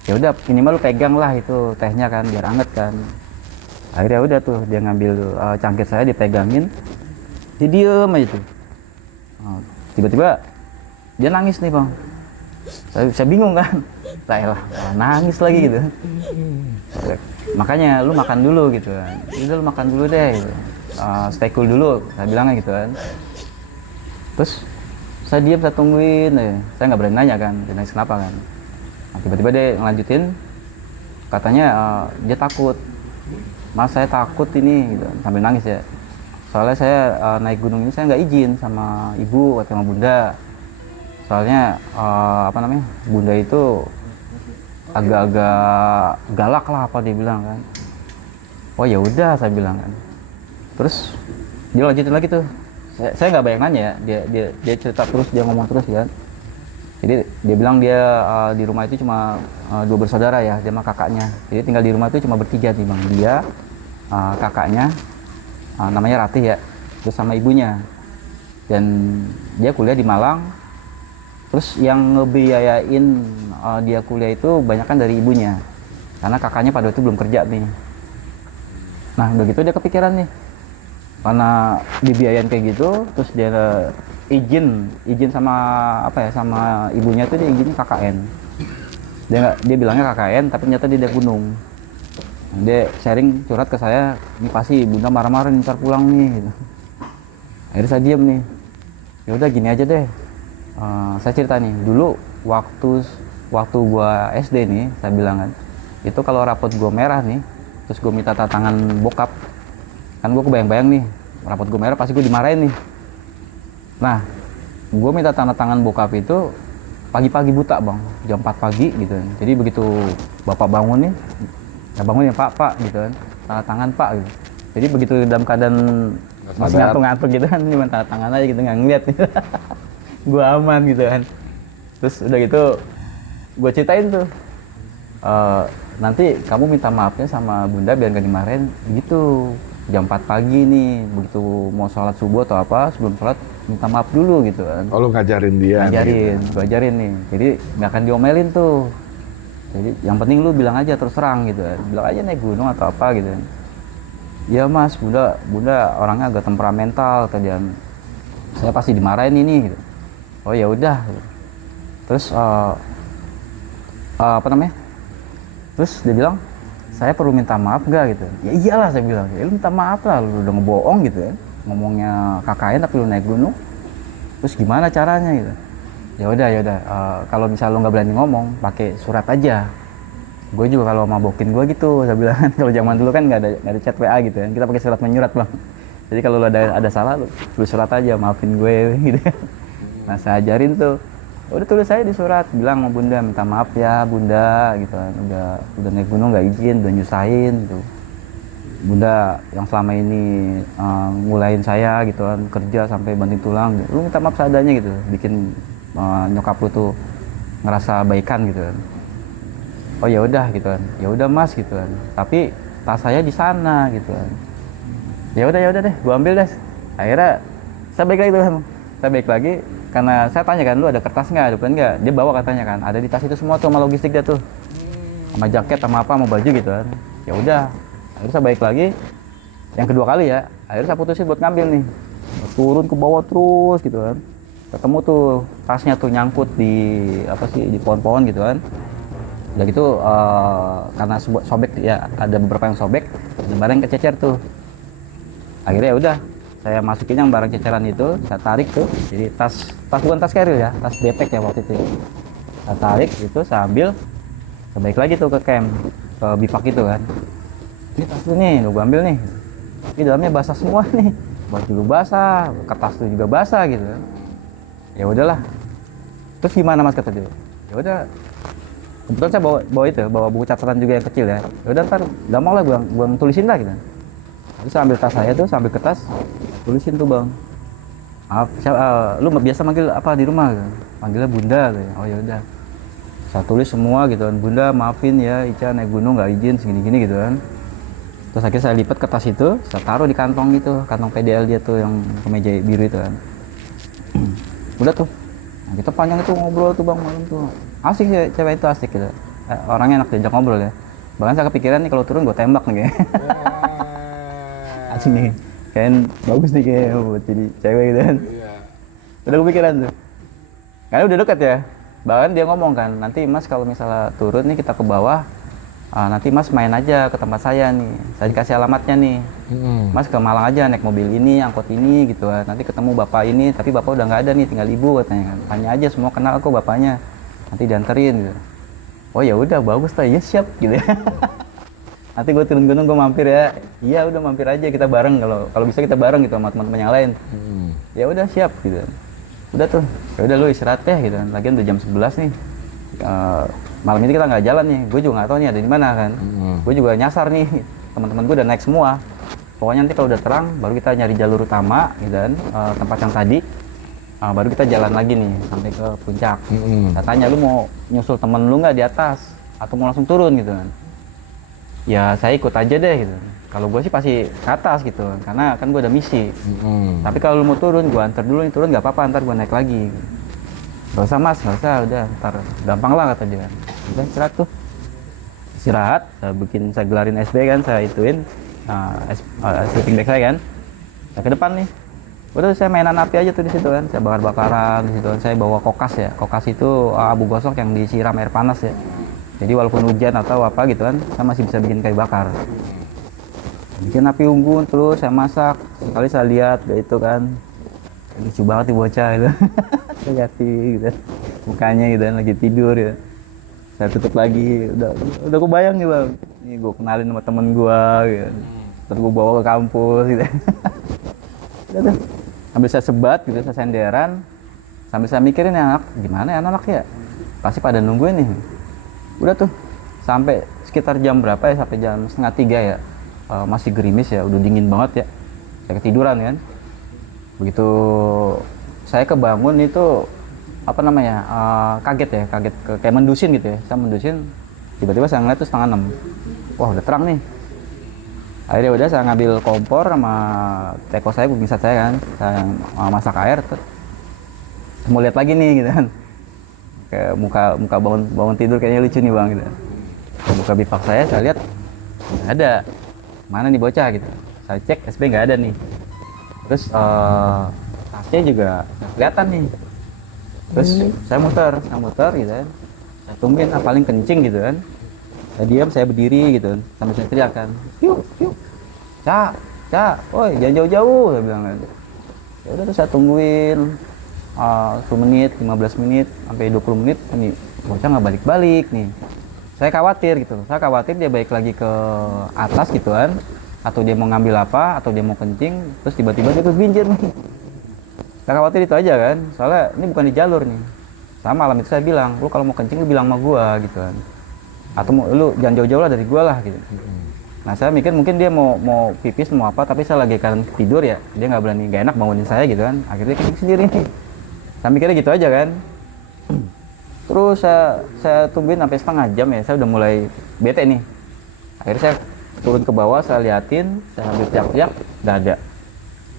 Ya udah, minimal lu pegang lah itu tehnya kan, biar anget kan. Akhirnya udah tuh dia ngambil cangkir saya, dipegangin, dia diem aja tuh. Tiba-tiba dia nangis nih bang. Saya bingung kan, nangis lagi gitu. Makanya lu makan dulu gitu kan. Udah lu makan dulu deh gitu. Stay cool dulu, saya bilangnya gitu kan. Terus saya diam, saya tungguin ya. Saya nggak berani nanya kan, dia nangis kenapa kan. Nah, tiba-tiba dia ngelanjutin, katanya dia takut. Mas saya takut ini gitu, sambil nangis ya. Soalnya saya naik gunung ini saya nggak izin sama ibu atau sama bunda. Soalnya bunda itu agak-agak galak lah apa dia bilang kan. Oh ya udah saya bilang kan. Terus dia lanjutin lagi tuh. Saya nggak banyak nanya ya. Dia cerita terus, dia ngomong terus kan. Jadi dia bilang dia di rumah itu cuma 2 bersaudara ya, dia sama kakaknya. Jadi tinggal di rumah itu cuma bertiga nih bang. Dia, kakaknya, namanya Ratih ya, terus sama ibunya. Dan dia kuliah di Malang. Terus yang ngebiayain dia kuliah itu banyak kan dari ibunya. Karena kakaknya pada waktu itu belum kerja nih. Nah udah gitu dia kepikiran nih. Karena dibiayain kayak gitu, terus dia izin sama sama ibunya tuh, dia izin KKN. Dia bilangnya KKN, tapi ternyata dia gunung. Dia sharing curhat ke saya, ini pasti bunda marah-marah nih, ntar pulang nih gitu. Akhirnya saya diem nih. Ya udah gini aja deh. Saya cerita nih, dulu waktu gua SD nih, saya bilang kan, itu kalau rapot gua merah nih, terus gua minta tangan bokap, kan gua kebayang-bayang nih, rapot gua merah pasti gua dimarahin nih. Nah, gue minta tanda tangan bokap itu pagi-pagi buta bang, jam 4 pagi gitu kan. Jadi begitu bapak bangun nih, ya bangun ya pak gitu kan, tanda tangan pak gitu. Jadi begitu dalam keadaan masih ngantuk-ngantuk gitu kan, cuma tanda tangan aja gitu, nggak ngeliat gitu. Gue aman gitu kan. Terus udah gitu gue ceritain tuh, nanti kamu minta maafnya sama bunda biar gak dimarahin gitu. Jam 4 pagi nih, begitu mau sholat subuh atau apa, sebelum sholat minta maaf dulu gitu kan. Oh, lu ngajarin dia? Ngajarin, gitu. gue ajarin nih. Jadi nggak akan diomelin tuh. Jadi yang penting lu bilang aja terus terang gitu kan. Bilang aja naik gunung atau apa gitu kan. Ya mas, bunda orangnya agak temperamental tadian. Saya pasti dimarahin ini gitu. Oh ya udah. Terus apa namanya? Terus dia bilang, saya perlu minta maaf nggak gitu. Ya iyalah saya bilang, ya, lu minta maaf lah, lu udah ngebohong gitu kan. Ngomongnya KKN tapi lu naik gunung. Terus gimana caranya gitu. Ya udah kalau misalnya lu nggak berani ngomong, pakai surat aja. Gue juga kalau mabokin gue gitu, saya bilang. Kalau zaman dulu kan nggak ada chat WA gitu kan, kita pakai surat menyurat bang. Jadi kalau lu ada salah, lu surat aja, maafin gue gitu. Nah saya ajarin tuh, udah tulis saya di surat, bilang sama bunda minta maaf ya bunda gitu kan, udah naik gunung nggak izin, udah nyusahin gitu. Bunda yang selama ini ngulain saya gitu kan, kerja sampai banting tulang, lu minta maaf seadanya gitu, bikin nyokap lu tuh ngerasa baikan gitu kan. Oh ya udah gitu kan, ya udah mas gitu kan, tapi tas saya di sana gitu kan. Ya udah deh, gua ambil deh. Akhirnya saya balik lagi tuh, saya balik lagi karena saya tanya kan, lu ada kertas nggak, ada plan nggak? Dia bawa katanya kan, ada di tas itu semua tuh sama logistik dia tuh, sama jaket, sama apa, sama baju gitu kan. Ya udah, akhirnya saya balik lagi, yang kedua kali ya, akhirnya saya putusin buat ngambil nih, turun ke bawah terus gitu kan, ketemu tuh tasnya tuh nyangkut di apa sih, di pohon-pohon gitu kan. Udah gitu karena sobek ya, ada beberapa yang sobek, ada barang yang kececer tuh. Akhirnya ya udah, saya masukin yang barang ceceran itu, saya tarik tuh, jadi tas bukan tas keril ya, tas backpack ya waktu itu. Saya tarik itu, saya ambil, saya balik lagi tuh ke camp, ke bivak itu kan. Ini tas lu nih, lu gua ambil nih. Ini dalamnya basah semua nih, baju lu basah, kertas lu juga basah gitu kan. Ya udahlah. Terus gimana mas, kata dia? Ya udah. Kebetulan saya bawa buku catatan juga yang kecil ya. Ya udah ntar gampang lah gua tulisin lah gitu. Terus saya ambil tas saya tuh, sambil kertas, tulisin tuh bang. Maaf, lu biasa manggil apa di rumah gitu? Manggilnya bunda gitu. Oh ya udah. Saya tulis semua gitu kan. Bunda maafin ya, Ica naik gunung nggak izin segini-gini gitu kan. Terus akhirnya saya lipat kertas itu, saya taruh di kantong itu, kantong PDL dia tuh yang kemeja biru itu kan. Udah tuh. Nah, kita panjang itu ngobrol tuh bang malam tuh. Asik ya, cewek itu asik gitu. Orangnya enak diajak ngobrol ya. Bahkan saya kepikiran nih kalau turun gue tembak nih kayak. Asik nih. Kayaknya bagus nih kayak buat jadi cewek gitu kan. Udah kepikiran tuh. Karena udah dekat ya. Bahkan dia ngomong kan, nanti mas kalau misalnya turun nih kita ke bawah, nanti mas main aja ke tempat saya nih. Saya dikasih alamatnya nih. Mas ke Malang aja naik mobil ini, angkot ini gitu kan. Nanti ketemu bapak ini, tapi bapak udah nggak ada nih, tinggal ibu katanya kan. Tanya aja, semua kenal kok bapaknya. Nanti dianterin gitu. Oh ya udah bagus lah, ya siap gitu ya. Nanti gue turun gunung gue mampir ya. Iya udah mampir aja, kita bareng, kalau bisa kita bareng gitu sama teman-teman yang lain. Ya udah siap gitu. Udah tuh, ya udah lu istirahat deh gitu kan. Lagian udah jam 11 nih. Malam ini kita nggak jalan nih. Gue juga nggak tahu nih ada di mana kan. Gue juga nyasar nih. Teman-teman gue udah naik semua. Pokoknya nanti kalau udah terang baru kita nyari jalur utama gitu kan, tempat yang tadi. Baru kita jalan lagi nih sampai ke puncak. Katanya lu mau nyusul temen lu nggak di atas atau mau langsung turun gitu kan? Ya saya ikut aja deh gitu. Kalau gue sih pasti ke atas gitu, karena kan gue ada misi. Tapi kalau lu mau turun, gue antar dulu nih, turun nggak apa-apa, ntar gue naik lagi. Gak usah mas, gak usah, udah ntar gampang lah kata dia. Udah istirahat tuh. Istirahat, saya gelarin SB kan, saya ituin sleeping bag saya kan. Saya ke depan nih. Udah saya mainan api aja tuh di situ kan, saya bakar-bakaran di situ kan, saya bawa kokas ya. Kokas itu abu gosok yang disiram air panas ya. Jadi walaupun hujan atau apa gitu kan, saya masih bisa bikin kayu bakar. Bikin api unggun terus saya masak. Sekali saya lihat itu kan, lucu banget nih bocah itu. Saya liatin gitu, mukanya gitu kan lagi tidur ya. Saya tutup lagi, udah kebayang nih bang. Ini gue kenalin sama temen gue gitu. Terus gue bawa ke kampus gitu. Udah tuh. Sambil saya sebat gitu, saya senderan. Sambil saya mikirin ya anak, gimana ya anak ya? Pasti pada nungguin nih. Udah tuh, sampai sekitar jam berapa ya, sampai jam setengah 3 ya. Masih gerimis ya, udah dingin banget ya. Saya ketiduran kan. Begitu saya kebangun itu, apa namanya, kaget ya, kayak mendusin gitu ya. Saya mendusin, tiba-tiba saya ngeliat tuh setengah 6. Wah udah terang nih. Akhirnya udah saya ngambil kompor sama teko saya, kuping saya kan. Saya masak air tuh. Mau lihat lagi nih gitu kan. Kayak muka bangun tidur kayaknya lucu nih bang gitu. Saya buka bifak saya lihat nggak ada. Mana nih bocah gitu. Saya cek SB nggak ada nih. Terus tasnya juga nggak kelihatan nih. Terus saya muter gitu kan. Saya tungguin paling kencing gitu kan. Saya diam, saya berdiri gitu kan. Sambil saya teriakan, yuk, Ca, woi jangan jauh-jauh, saya bilang kan. Ya udah tuh saya tungguin 10 menit, 15 menit, sampai 20 menit, ini bocah nggak balik-balik nih. Saya khawatir gitu, dia balik lagi ke atas gitu kan, atau dia mau ngambil apa, atau dia mau kencing, terus tiba-tiba dia kebincir nih. Saya khawatir itu aja kan, soalnya ini bukan di jalur nih. Sama malam itu saya bilang, lu kalau mau kencing lu bilang sama gua gitu kan, atau lu jangan jauh-jauh lah dari gua lah gitu. Nah saya mikir mungkin dia mau pipis mau apa, tapi saya lagi kan tidur ya, dia nggak enak bangunin saya gitu kan, akhirnya kencing sendiri nih. Saya mikirnya gitu aja kan. Terus saya tungguin sampai setengah jam ya, saya udah mulai bete nih. Akhirnya saya turun ke bawah, saya liatin, saya ambil teriak-teriak, nggak ada.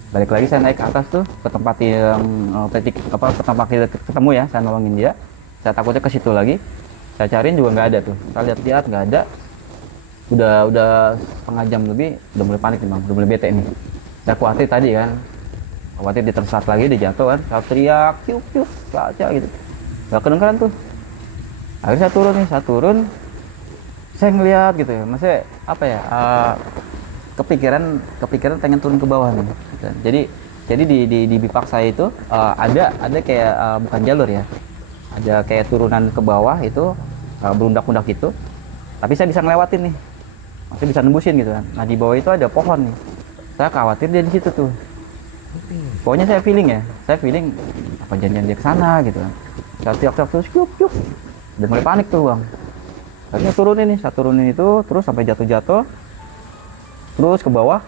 Balik lagi saya naik ke atas tuh ke tempat yang ke tempat kita ketemu ya, saya nolongin dia. Saya takutnya ke situ lagi. Saya cariin juga nggak ada tuh. Saya lihat nggak ada. Udah setengah jam lebih, udah mulai panik nih bang, udah mulai bete nih. Saya khawatir tadi kan, khawatir dia tersesat lagi, dia jatuh kan. Saya teriak, ciuk, baca gitu. Gak kedengeran tuh. Akhirnya saya turun. Saya ngeliat gitu ya, maksudnya apa ya? Kepikiran pengen turun ke bawah nih. Jadi di bipak saya itu ada kayak bukan jalur ya. Ada kayak turunan ke bawah itu berundak-undak gitu. Tapi saya bisa ngelewatin nih. Maksudnya bisa nembusin gitu kan. Nah, di bawah itu ada pohon nih. Saya khawatir dia di situ tuh. Pokoknya saya feeling apa janjian dia ke sana gitu kan. Saya teriak-teriak terus, yuk. Udah mulai panik tuh, Bang. Akhirnya saya turunin itu terus sampai jatuh-jatuh. Terus ke bawah.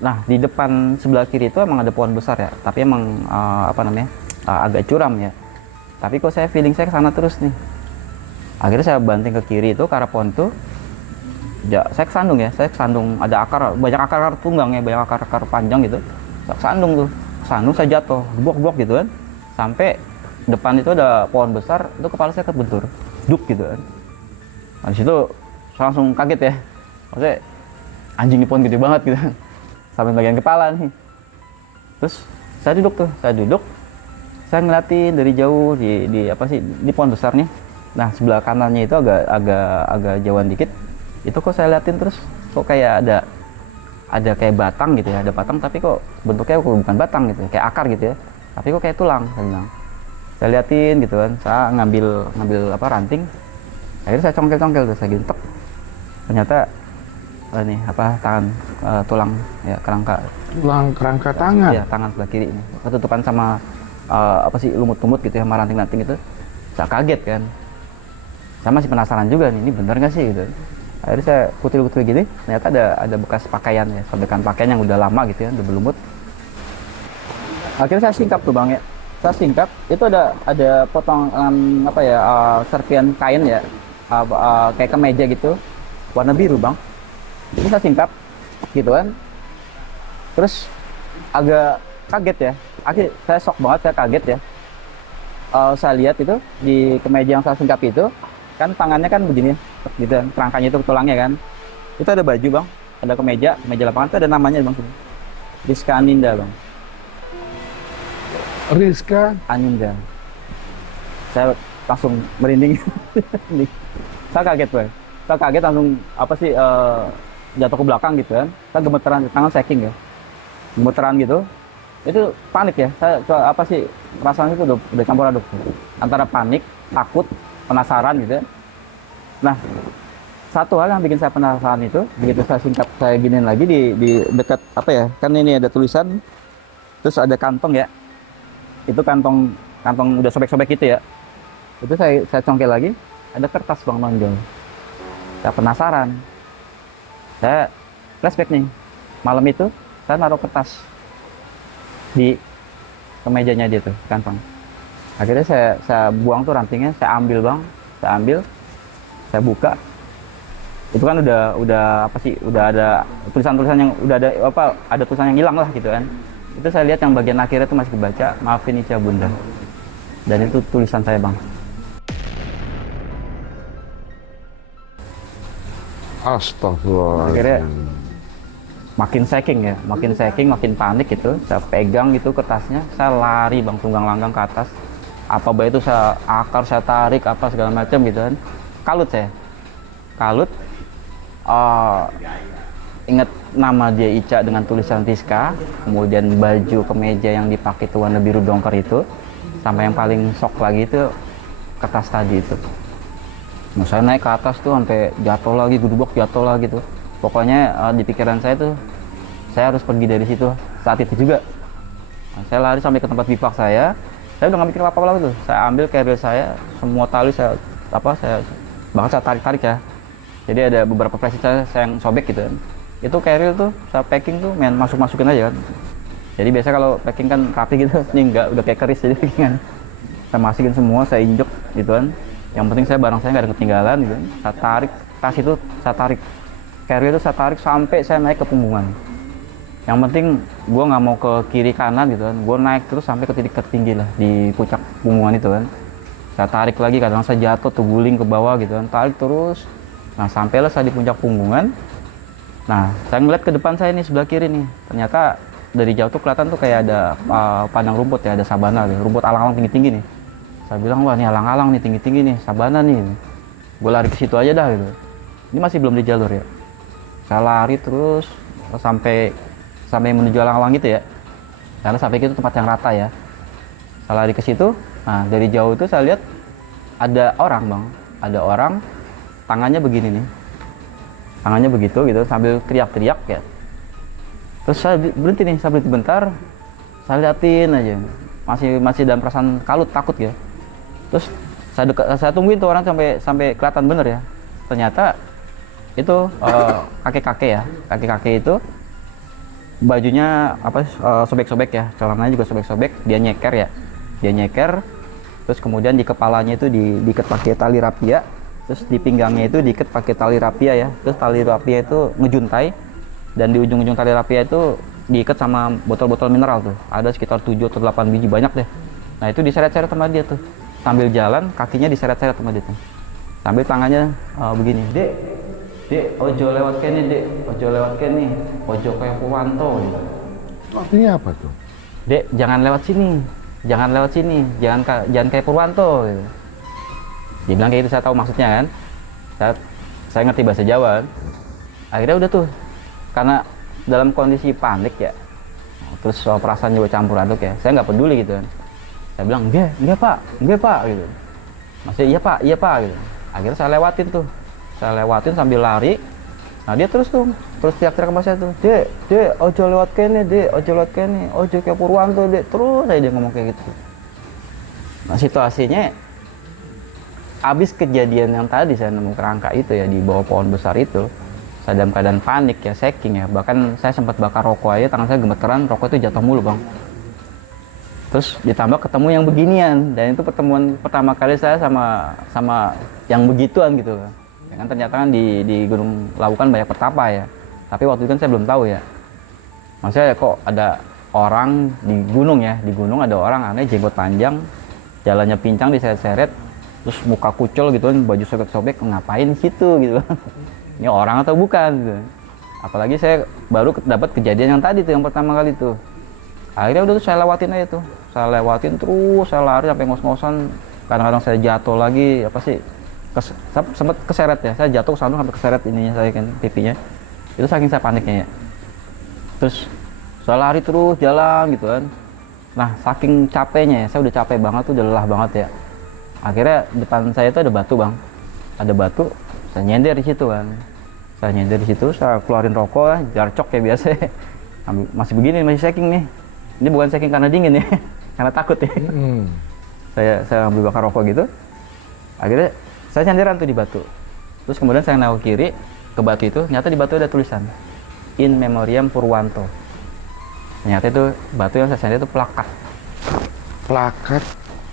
Nah, di depan sebelah kiri itu emang ada pohon besar ya, tapi emang agak curam ya. Tapi kok saya feeling saya ke sana terus nih. Akhirnya saya banting ke kiri itu ke arah pohon tuh. Ya, saya kesandung ada banyak akar tunggang ya, banyak akar panjang gitu. Saya kesandung saya jatuh, gebok gitu kan. Sampai depan itu ada pohon besar, itu kepala saya kebentur, duk gitu kan. Nah, di situ saya langsung kaget ya. Maksudnya anjing di pohon gede banget gitu kan. Sampai bagian kepala nih. Terus saya duduk. Saya ngeliatin dari jauh di pohon besar nih. Nah, sebelah kanannya itu agak jauhan dikit. Itu kok saya liatin terus kok kayak ada kayak batang gitu ya, ada batang tapi kok bentuknya bukan batang gitu, kayak akar gitu ya. Tapi kok kayak tulang, saya bilang. Saya liatin gitu kan, saya ngambil ranting. Akhirnya saya congkel tuh, saya gintek. Ternyata ini tangan tulang ya, kerangka tangan. Ya, tangan sebelah kiri ini. Ketutupan sama lumut-lumut gitu ya, sama ranting-ranting itu. Saya kaget kan. Saya masih penasaran juga nih, ini bener nggak sih gitu. Akhirnya saya kutil-kutil gini, ternyata ada bekas pakaian ya, sobekan pakaian yang udah lama gitu ya, udah berlumut. Akhirnya saya singkap tuh bang ya, itu ada potongan serpian kain ya, kayak kemeja gitu, warna biru bang. Ini saya singkap gitu kan, terus agak kaget ya, akhirnya saya shock banget, saya kaget ya. Saya lihat itu di kemeja yang saya singkap itu, kan tangannya kan begini gitu, kerangkanya itu tulangnya kan, itu ada baju bang, ada kemeja lapangan itu ada namanya bang, Rizka Aninda bang. Rizka Aninda. Saya langsung merinding. Saya kaget langsung jatuh ke belakang gitu kan. Saya gemeteran, tangan shaking ya, gemeteran gitu. Itu panik ya, saya rasanya itu udah campur aduk antara panik, takut, penasaran gitu ya. Nah, satu hal yang bikin saya penasaran itu, begitu saya singkap, saya giniin lagi di dekat kan ini ada tulisan, terus ada kantong ya, itu kantong kantong udah sobek-sobek gitu ya. Itu saya congkel lagi, ada kertas bang nonjol. Saya penasaran. Saya flashback nih. Malam itu saya naruh kertas di kemejanya dia tuh, kantong. Akhirnya saya buang tuh rantingnya, saya ambil bang, saya buka. Itu kan udah apa sih, udah ada tulisan-tulisan yang udah ada apa, ada tulisan yang hilang lah gitu kan. Itu saya lihat yang bagian akhirnya itu masih kebaca, maafin Ica Bunda. Dan itu tulisan saya bang. Astagfirullah. Akhirnya makin shaking, makin panik gitu. Saya pegang gitu kertasnya, saya lari bang tunggang langgang ke atas. Apa baik itu saya akar, saya tarik apa segala macam gitu kan. Kalut saya, ingat nama dia Ica dengan tulisan Tiska, kemudian baju kemeja yang dipakai itu warna biru dongker itu, sampai yang paling shock lagi itu kertas tadi itu. Nah, saya naik ke atas tuh sampai jatuh lagi, gudubok jatuh lagi tuh. Pokoknya di pikiran saya tuh, saya harus pergi dari situ saat itu juga. Nah, saya lari sampai ke tempat bivak saya udah nggak mikir apa-apa tuh. Saya ambil carrier saya, semua tali saya tarik-tarik ya. Jadi ada beberapa flashlight saya yang sobek gitu kan. Itu carrier tuh saya packing tuh masukin aja kan. Jadi biasa kalau packing kan rapi gitu, ini enggak, udah kayak keris jadi packingan. Saya masukin semua, saya injek gitu kan. Yang penting barang saya nggak ada ketinggalan gitu kan. Saya tarik tas itu, saya tarik carrier itu, saya tarik sampai saya naik ke punggungan. Yang penting gue nggak mau ke kiri kanan gitu kan, gue naik terus sampai ke titik tertinggi lah di puncak punggungan itu kan. Saya tarik lagi, kadang saya jatuh tuh guling ke bawah gitu kan, tarik terus. Nah sampailah saya di puncak punggungan. Nah saya ngeliat ke depan saya nih, sebelah kiri nih, ternyata dari jauh tuh kelihatan tuh kayak ada padang rumput ya, ada sabana gitu, rumput alang-alang tinggi-tinggi nih. Saya bilang, wah ini alang-alang nih, tinggi-tinggi nih, sabana nih. Gue lari ke situ aja dah gitu. Ini masih belum di jalur ya. Saya lari terus sampai menuju alang-alang gitu ya, karena sampai itu tempat yang rata ya. Saya lari ke situ. Nah dari jauh itu saya lihat ada orang bang, ada orang tangannya begini nih, tangannya begitu gitu sambil teriak-teriak ya. Terus saya berhenti nih, saya berhenti bentar, saya liatin aja, masih dalam perasaan kalut takut ya. Terus saya tungguin tuh orang sampai kelihatan bener ya. Ternyata itu kakek-kakek itu bajunya sobek-sobek ya, celananya juga sobek-sobek, dia nyeker, terus kemudian di kepalanya itu diikat pakai tali rapia, terus di pinggangnya itu diikat pakai tali rapia ya, terus tali rapia itu ngejuntai, dan di ujung-ujung tali rapia itu diikat sama botol-botol mineral tuh, ada sekitar 7 atau 8 biji, banyak deh. Nah itu diseret-seret sama dia tuh, sambil jalan kakinya diseret-seret sama dia tuh, sambil tangannya begini, Dek, ojo lewat kene, ojo kayak Purwanto gitu. Artinya apa tuh? Dek, jangan lewat sini, jangan kayak Purwanto gitu. Dia bilang kayak gitu, saya tahu maksudnya kan. Saya ngerti bahasa Jawa. Akhirnya udah tuh, karena dalam kondisi panik ya, terus perasaan juga campur aduk ya, saya nggak peduli gitu kan. Saya bilang, enggak pak gitu. Masih iya pak gitu. Akhirnya saya lewatin sambil lari. Nah dia terus teriak-teriak ke saya tuh, dek ojo lewat kene, ojo kayak Purwanto dek, terus saya dia ngomong kayak gitu. Nah situasinya abis kejadian yang tadi saya nemu kerangka itu ya di bawah pohon besar itu, saya dalam keadaan panik ya, shaking ya, bahkan saya sempat bakar rokok aja, tangan saya gemeteran, rokok itu jatuh mulu bang. Terus ditambah ketemu yang beginian, dan itu pertemuan pertama kali saya sama yang begituan gitu kan. Ya kan ternyata kan di Gunung Lawukan banyak petapa ya, tapi waktu itu kan saya belum tahu ya. Maksudnya kok ada orang di gunung ada orang aneh, jenggot panjang, jalannya pincang, diseret-seret, terus muka kucel gitu kan, baju sobek-sobek, ngapain di situ gitu. Ini orang atau bukan gitu. Apalagi saya baru dapat kejadian yang tadi tuh, yang pertama kali tuh. Akhirnya udah tuh saya lewatin aja tuh, terus saya lari sampai ngos-ngosan, kadang-kadang saya jatuh lagi, sempat keseret ya, saya jatuh ke sana sampai keseret ininya saya kan, pipinya. Itu saking saya paniknya ya. Terus saya lari terus jalan gitu kan. Nah saking capeknya ya, saya udah capek banget tuh, udah lelah banget ya. Akhirnya depan saya itu ada batu bang, saya nyender di situ kan. Saya keluarin rokok, jarcok kayak biasa. Masih begini, masih shaking nih. Ini bukan shaking karena dingin ya, karena takut ya. saya ambil bakar rokok gitu. Akhirnya saya senderan tuh di batu. Terus kemudian saya nengok kiri ke batu itu, ternyata di batu ada tulisan In Memoriam Purwanto. Ternyata itu batu yang saya sender itu plakat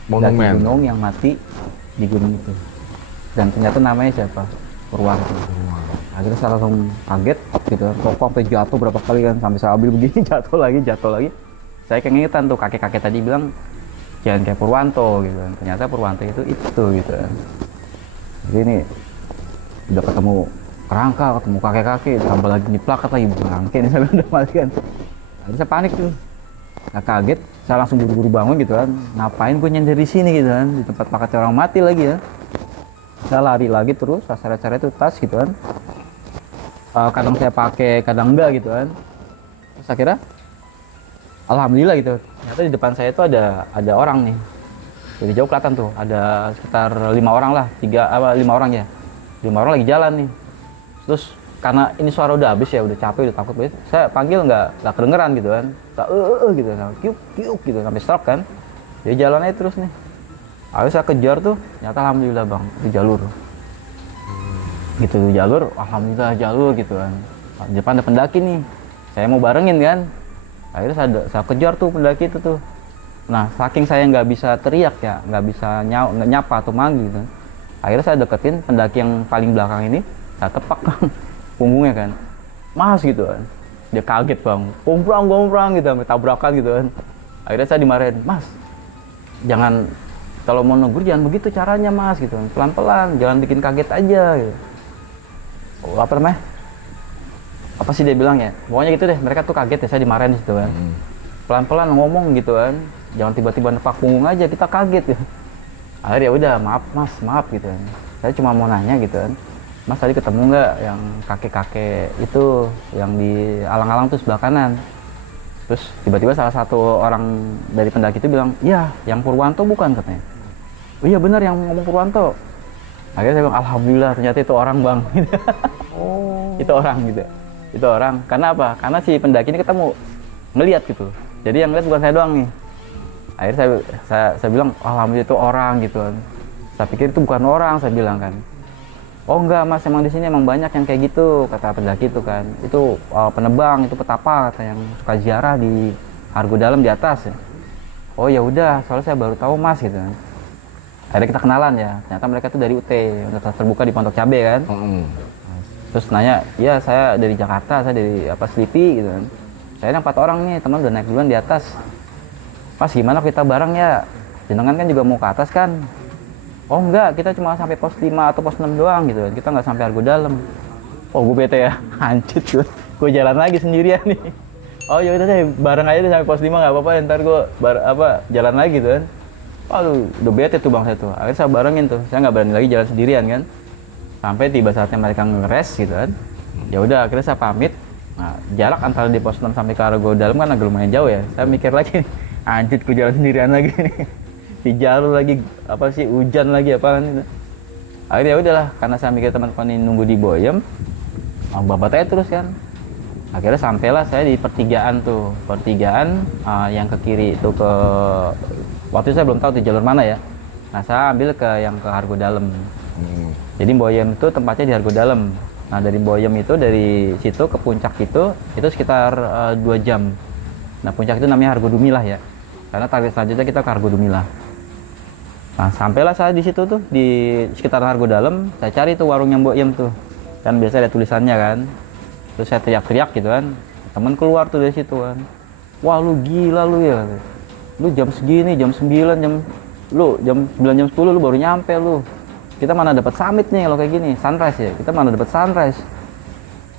monumen. gunung yang mati di gunung itu. Dan ternyata namanya siapa? Purwanto. Akhirnya saya langsung kaget gitu, rokok sampai jatuh berapa kali kan, sampai saya ambil begini jatuh lagi. Saya keingetan tuh kakek-kakek tadi bilang jangan kayak Purwanto gitu kan. Ternyata Purwanto itu gitu kan. Jadi ini udah ketemu kerangka, ketemu kakek-kakek, tambah lagi nih plakat lagi bangke nih saya udah mati kan. Akhirnya saya panik tuh. Nah, kaget, saya langsung buru-buru bangun gitu kan. Ngapain gue nyender di sini gitu kan, di tempat plakat orang mati lagi ya. Saya lari lagi terus, saya cari itu tas gitu kan. Kadang saya pakai, kadang enggak gitu kan. Terus akhirnya alhamdulillah gitu. Ternyata di depan saya itu ada orang nih. Dari jauh kelihatan tuh, ada sekitar 5 orang lah, 5 orang ya. 5 orang lagi jalan nih. Terus karena ini suara udah habis ya, udah capek, udah takut banget. Saya panggil nggak kedengeran gitu kan. Gitu, kiuk gitu sampai stop kan. Dia jalan aja terus nih. Akhirnya saya kejar tuh, ternyata alhamdulillah bang, itu jalur. Gitu jalur, alhamdulillah jalur gitu kan. Di depan ada pendaki nih, saya mau barengin kan. Akhirnya saya kejar tuh pendaki itu tuh. Nah, saking saya nggak bisa teriak ya, nggak bisa nyapa atau manggil gitu. Akhirnya saya deketin pendaki yang paling belakang ini, saya tepak kan punggungnya kan. Mas gitu kan. Dia kaget bang, gomprang gitu, sampai tabrakan gitu kan. Akhirnya saya dimarahin, mas, jangan, kalau mau negur jangan begitu caranya mas gitu, pelan-pelan, jangan bikin kaget aja gitu. Apa namanya? Apa sih dia bilang ya? Pokoknya gitu deh, mereka tuh kaget ya, saya dimarahin gitu kan. Pelan-pelan ngomong gitu kan, jangan tiba-tiba nepak punggung aja, kita kaget ya. Akhirnya ya udah, maaf mas, maaf gitu kan. Saya cuma mau nanya gitu kan, mas tadi ketemu nggak yang kakek-kakek itu yang di alang-alang tuh sebelah kanan? Terus tiba-tiba salah satu orang dari pendaki itu bilang, iya yang Purwanto bukan katanya. Oh iya benar yang ngomong Purwanto. Akhirnya saya bilang, alhamdulillah ternyata itu orang bang. Oh. Itu orang gitu. Itu orang. Karena apa? Karena si pendaki ini ketemu, ngelihat gitu. Jadi yang lihat bukan saya doang nih. Akhirnya saya bilang, alhamdulillah itu orang gitu kan. Saya pikir itu bukan orang, saya bilang kan. Oh enggak mas, emang di sini emang banyak yang kayak gitu, kata pendaki itu kan. Itu penebang, itu petapa kata yang suka ziarah di Argo Dalam di atas ya. Oh ya udah, soalnya saya baru tahu mas gitu kan. Akhirnya kita kenalan ya, ternyata mereka tuh dari UT, Universitas Terbuka di Pondok Cabe kan. Terus nanya, iya saya dari Jakarta, saya dari Selipi gitu kan. Saya ada 4 orang nih, teman udah naik duluan di atas. Mas gimana kita bareng ya? Jenengan kan juga mau ke atas kan? Oh enggak, kita cuma sampai pos 5 atau pos 6 doang gitu kan. Kita nggak sampai Argo Dalam. Oh gue bete ya, hancur gue jalan lagi sendirian nih. Oh ya udah deh, bareng aja deh sampai pos 5 nggak apa-apa, ntar gue jalan lagi gitu kan. Aduh, udah bete tuh bang saya tuh. Akhirnya saya barengin tuh, saya nggak berani lagi jalan sendirian kan. Sampai tiba saatnya mereka ngeres gitu kan. Ya udah, akhirnya saya pamit. Nah, jarak antara di pos 6 sampai ke Argo Dalam kan agak lumayan jauh ya. Saya mikir lagi, anjir gue jalan sendirian lagi nih. Di jalur lagi, hujan lagi apaan itu. Akhirnya ya udahlah, karena saya mikir teman-teman ini nunggu di Boyem, babat aja terus kan. Akhirnya sampailah saya di pertigaan tuh, yang ke kiri itu ke, waktu itu saya belum tahu di jalur mana ya. Nah saya ambil yang ke Argo Dalam. Jadi Boyem itu tempatnya di Argo Dalam. Nah dari Boyem itu, dari situ ke puncak itu sekitar 2 jam. Nah puncak itu namanya Argo Dumilah ya, karena target selanjutnya kita ke Argo Dumilah. Nah sampailah saya di situ tuh, di sekitar Argo Dalam. Saya cari tuh warung yang Boyem tuh, kan biasa ada tulisannya kan. Terus saya teriak-teriak gitu kan, temen keluar tuh dari situ kan. Wah lu gila lu ya, lu jam segini, jam 9, jam 9, jam 10 lu baru nyampe lu. Kita mana dapat summit nih kalau kayak gini, sunrise ya, kita mana dapat sunrise.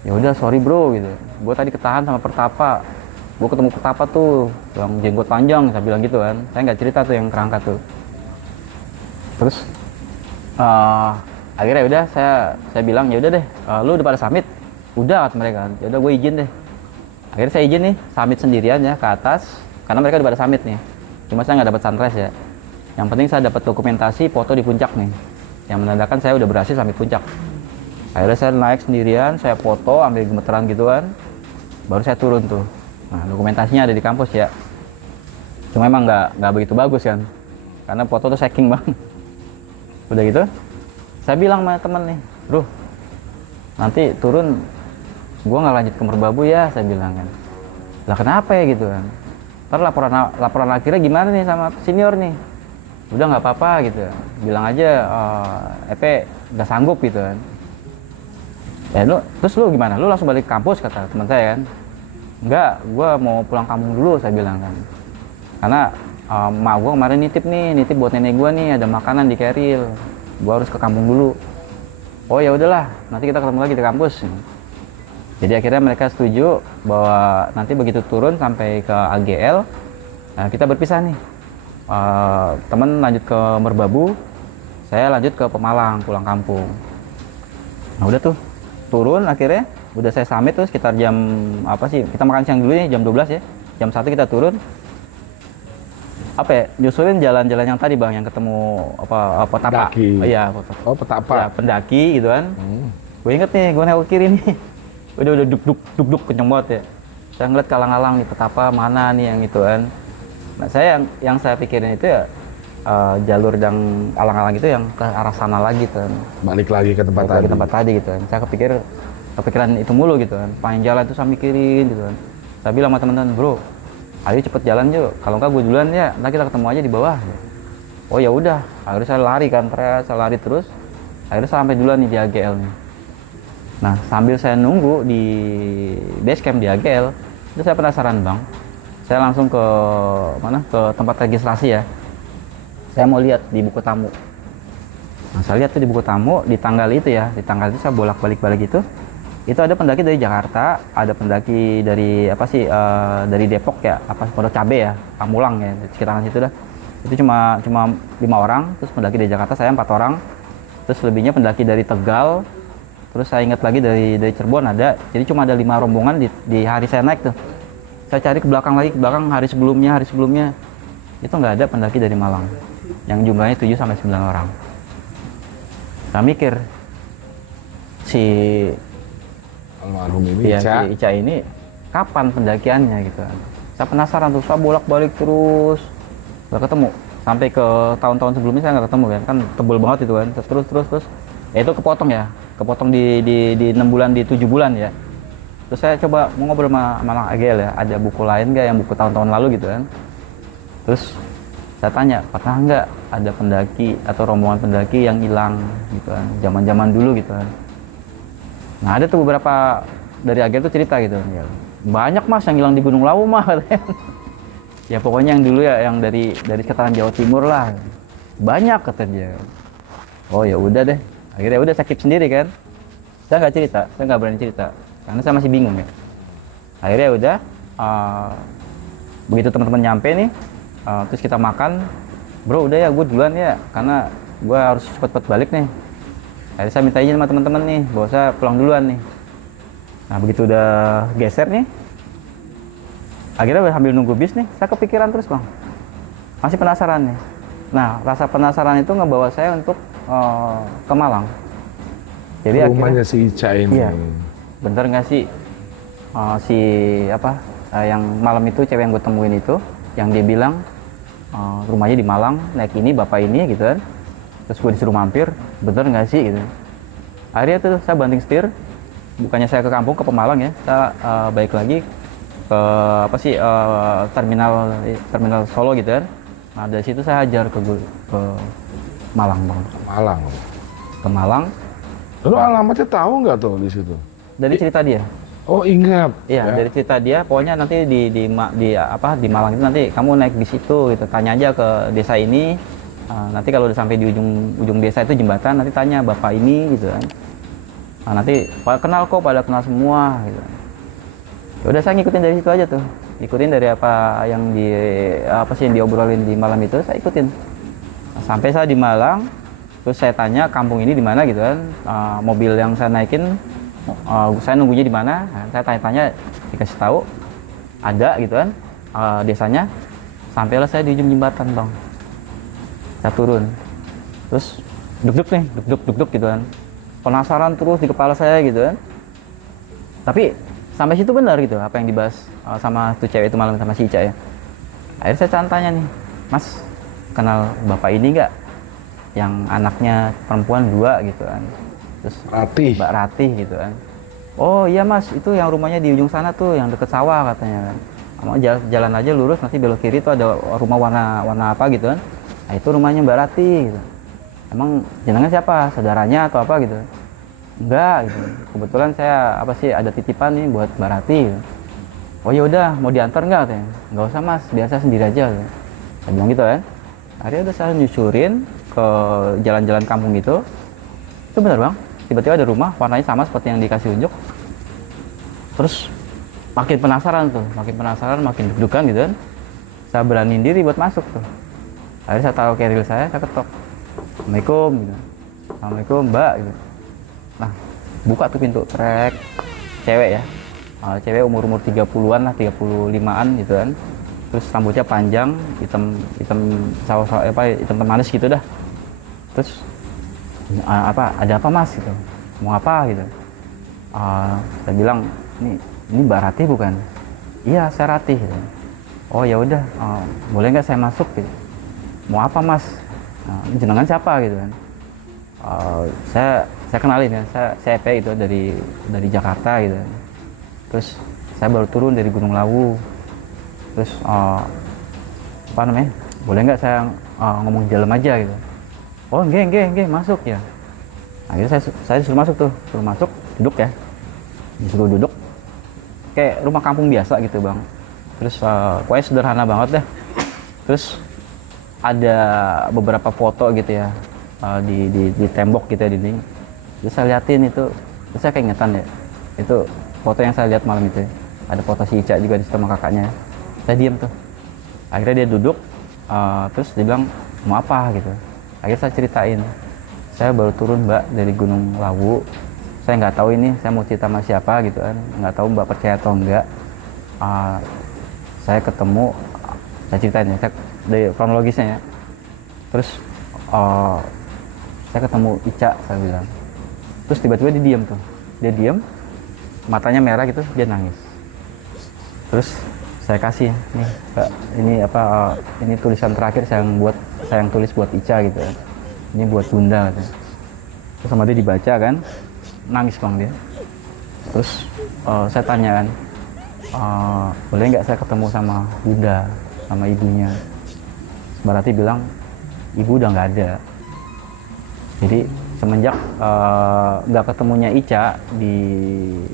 Ya udah sorry bro gitu, gue tadi ketahan sama Pertapa. Gue ketemu Pertapa tuh yang jenggot panjang, saya bilang gitu kan. Saya nggak cerita tuh yang kerangka tuh. Terus akhirnya udah saya bilang ya udah deh, lu udah pada summit? Udah kata mereka. Ya udah gue izin deh. Akhirnya saya izin nih, summit sendirian ya ke atas, karena mereka udah pada summit nih. Cuma saya nggak dapat sunrise ya. Yang penting saya dapat dokumentasi foto di puncak nih, yang menandakan saya udah berhasil sampai puncak. Akhirnya saya naik sendirian, saya foto, ambil gemeteran gitu kan, baru saya turun tuh. Nah dokumentasinya ada di kampus ya. Cuma emang nggak begitu bagus kan, karena foto tuh saking bang. Udah gitu saya bilang sama temen nih, bro nanti turun gua nggak lanjut ke Merbabu ya, saya bilang kan. Lah kenapa ya gitu kan, ntar laporan akhirnya gimana nih sama senior nih. Udah nggak apa-apa gitu, bilang aja EP nggak sanggup gitu kan. Ya terus lu gimana, lu langsung balik ke kampus kata teman saya kan. Enggak, gua mau pulang kampung dulu, saya bilang kan, karena mak gua kemarin nitip buat nenek gua nih, ada makanan di keril, gua harus ke kampung dulu. Oh ya udahlah, nanti kita ketemu lagi di kampus. Jadi akhirnya mereka setuju bahwa nanti begitu turun sampai ke AGL, nah kita berpisah nih. Temen lanjut ke Merbabu, saya lanjut ke Pemalang, pulang kampung. Nah udah tuh, turun akhirnya, udah saya summit tuh sekitar jam, apa sih, kita makan siang dulu nih, jam 12 ya. Jam 1 kita turun. Apa ya, nyusulin jalan-jalan yang tadi bang, yang ketemu apa tapak. Pendaki. Iya, Petapa. ya, pendaki gitu kan. Gue inget nih, gue nengok kiri nih. udah duk kenceng banget ya. Saya ngeliat kalang-kalang nih, petapa mana nih yang itu kan. Nah saya yang saya pikirin itu ya jalur yang alang-alang itu yang ke arah sana lagi kan. Balik lagi ke tempat tadi. Ke tempat tadi gitu kan. Saya kepikiran itu mulu gitu kan. Panjang jalan itu saya mikirin gitu kan. Saya bilang sama teman-teman, bro, ayo cepet jalan yuk. Kalau enggak gue duluan ya, nanti kita ketemu aja di bawah. Oh ya udah, akhirnya saya lari kan, saya lari terus. Akhirnya sampai duluan nih di AGL nih. Nah sambil saya nunggu di base camp di AGL, itu saya penasaran bang. Saya langsung ke mana? Ke tempat registrasi ya. Saya mau lihat di buku tamu. Nah, saya lihat tuh di buku tamu di tanggal itu ya, di tanggal itu saya bolak-balik itu. Itu ada pendaki dari Jakarta, ada pendaki dari apa sih dari Depok ya, apa Pondok Cabe ya, Pamulang ya, di sekitaran situ dah. Itu cuma 5 orang, terus pendaki dari Jakarta saya 4 orang. Terus lebihnya pendaki dari Tegal. Terus saya ingat lagi dari Cirebon ada. Jadi cuma ada 5 rombongan di hari saya naik tuh. Saya cari ke belakang hari sebelumnya. Itu nggak ada pendaki dari Malang. Yang jumlahnya 7 sampai 9 orang. Saya mikir si Almarhum ini ya, si Ica ini kapan pendakiannya gitu kan. Saya penasaran tuh, saya bolak-balik terus nggak ketemu. Sampai ke tahun-tahun sebelumnya saya nggak ketemu kan tebel banget itu kan. Terus ya itu kepotong di 6 bulan, di 7 bulan ya. Terus saya coba mau ngobrol sama anak AGL ya, ada buku lain nggak yang buku tahun-tahun lalu gitu kan. Terus saya tanya, pernah nggak ada pendaki atau rombongan pendaki yang hilang gitu kan, zaman-zaman dulu gitu kan. Nah ada tuh beberapa dari AGL tuh cerita gitu ya, banyak mas yang hilang di Gunung Lawu mah katanya. Ya pokoknya yang dulu ya, yang dari sekitaran Jawa Timur lah, banyak kata dia. Oh ya udah deh, akhirnya udah saya keep sendiri kan. Saya nggak berani cerita karena saya masih bingung ya. Akhirnya udah begitu teman-teman nyampe nih, terus kita makan, bro udah ya gue duluan ya karena gue harus cepet-cepet balik nih. Akhirnya saya minta izin sama teman-teman nih bahwa saya pulang duluan nih. Nah begitu udah geser nih, akhirnya sambil nunggu bis nih, saya kepikiran terus bang, masih penasaran nih. Nah rasa penasaran itu ngebawa saya untuk ke Malang. Jadi rumahnya akhirnya, si Ica ini. iya, bener nggak sih si yang malam itu cewek yang gue temuin itu, yang dia bilang rumahnya di Malang, naik ini bapak ini gitu kan. Terus gue disuruh mampir, bener nggak sih gitu. Akhirnya tuh saya banting setir, bukannya saya ke kampung, ke Pemalang ya, saya balik lagi ke apa sih terminal Solo gitu kan. Nah dari situ saya hajar ke Malang bang. Malang. Ke Malang. Lu alamatnya tahu nggak tuh di situ? Dari cerita dia. Oh ingat. Iya ya. Dari cerita dia, pokoknya nanti di Malang itu nanti kamu naik di situ gitu, tanya aja ke desa ini. Nanti kalau udah sampai di ujung desa itu jembatan, nanti tanya bapak ini gitu kan. Nah, nanti kenal kok, pada kenal semua gitu. Ya udah saya ngikutin dari situ aja tuh. Ikutin dari apa yang yang diobrolin di malam itu, saya ikutin. Nah, sampai saya di Malang, terus saya tanya kampung ini di mana gitu kan. Mobil yang saya naikin saya nunggunya di mana. Nah, saya tanya-tanya, dikasih tahu ada gitu kan desanya. Sampailah saya di ujung jembatan bang. Saya turun, terus duk gitu kan, penasaran terus di kepala saya gitu kan. Tapi sampai situ benar gitu apa yang dibahas sama tuh cewek itu malam sama si Ica ya. Akhirnya saya tanya nih, mas kenal bapak ini nggak, yang anaknya perempuan 2 gitu kan. Terus Ratih. Mbak Ratih gitu kan. Oh iya mas, itu yang rumahnya di ujung sana tuh, yang deket sawah katanya kan. Kamu jalan aja lurus, nanti belok kiri tuh ada rumah warna apa gitu kan. Nah itu rumahnya Mbak Ratih gitu. Emang jenengan siapa? Saudaranya atau apa gitu? Enggak gitu. Kebetulan saya apa sih ada titipan nih buat Mbak Ratih gitu. Oh ya udah, mau diantar nggak katanya? Nggak usah mas, biasa sendiri aja gitu. Saya bilang gitu kan. Akhirnya udah saya nyusurin ke jalan-jalan kampung itu benar bang, tiba-tiba ada rumah warnanya sama seperti yang dikasih unjuk. Terus makin penasaran, makin deg-degan gitu kan. Saya beraniin diri buat masuk tuh. Akhirnya saya taruh keril saya ketok. Assalamualaikum gitu. Assalamualaikum mbak gitu. Nah buka tuh pintu, trek, cewek ya. Cewek umur 30-an lah, 35-an gitu kan. Terus rambutnya panjang, hitam hitam manis gitu dah. Terus ada apa mas gitu, mau apa gitu. Saya bilang ini Mbak Ratih bukan? Iya saya Ratih gitu. Oh ya udah, boleh nggak saya masuk gitu. Mau apa mas? Jenengan siapa gitu kan. Saya kenalin ya, saya EP itu dari Jakarta gitu. Terus saya baru turun dari Gunung Lawu. Terus apa namanya, boleh nggak saya ngomong di dalam aja gitu. Oh enggak masuk ya. Akhirnya saya disuruh masuk, duduk ya, disuruh duduk kayak rumah kampung biasa gitu bang. Terus pokoknya sederhana banget dah. Terus ada beberapa foto gitu ya di tembok gitu ya, dinding. Terus saya liatin itu, terus saya keingetan ya, itu foto yang saya lihat malam itu ya. Ada foto si Ica juga di situ sama kakaknya. Saya diem tuh. Akhirnya dia duduk, terus dia bilang mau apa gitu. Akhirnya saya ceritain, saya baru turun mbak dari Gunung Lawu. Saya nggak tahu ini saya mau cerita sama siapa gitu kan, nggak tahu mbak percaya atau enggak. Saya ketemu, saya ceritain ya, dari kronologisnya ya. Terus saya ketemu Ica, saya bilang. Terus tiba-tiba dia diem, matanya merah gitu, dia nangis. Terus saya kasih nih Kak, ini tulisan terakhir saya yang tulis buat Ica gitu ya. Ini buat Bunda gitu. Terus sama dia dibaca kan, nangis bang dia. Terus saya tanya kan, boleh nggak saya ketemu sama Bunda, sama ibunya. Berarti bilang ibu udah nggak ada. Jadi semenjak nggak ketemunya Ica di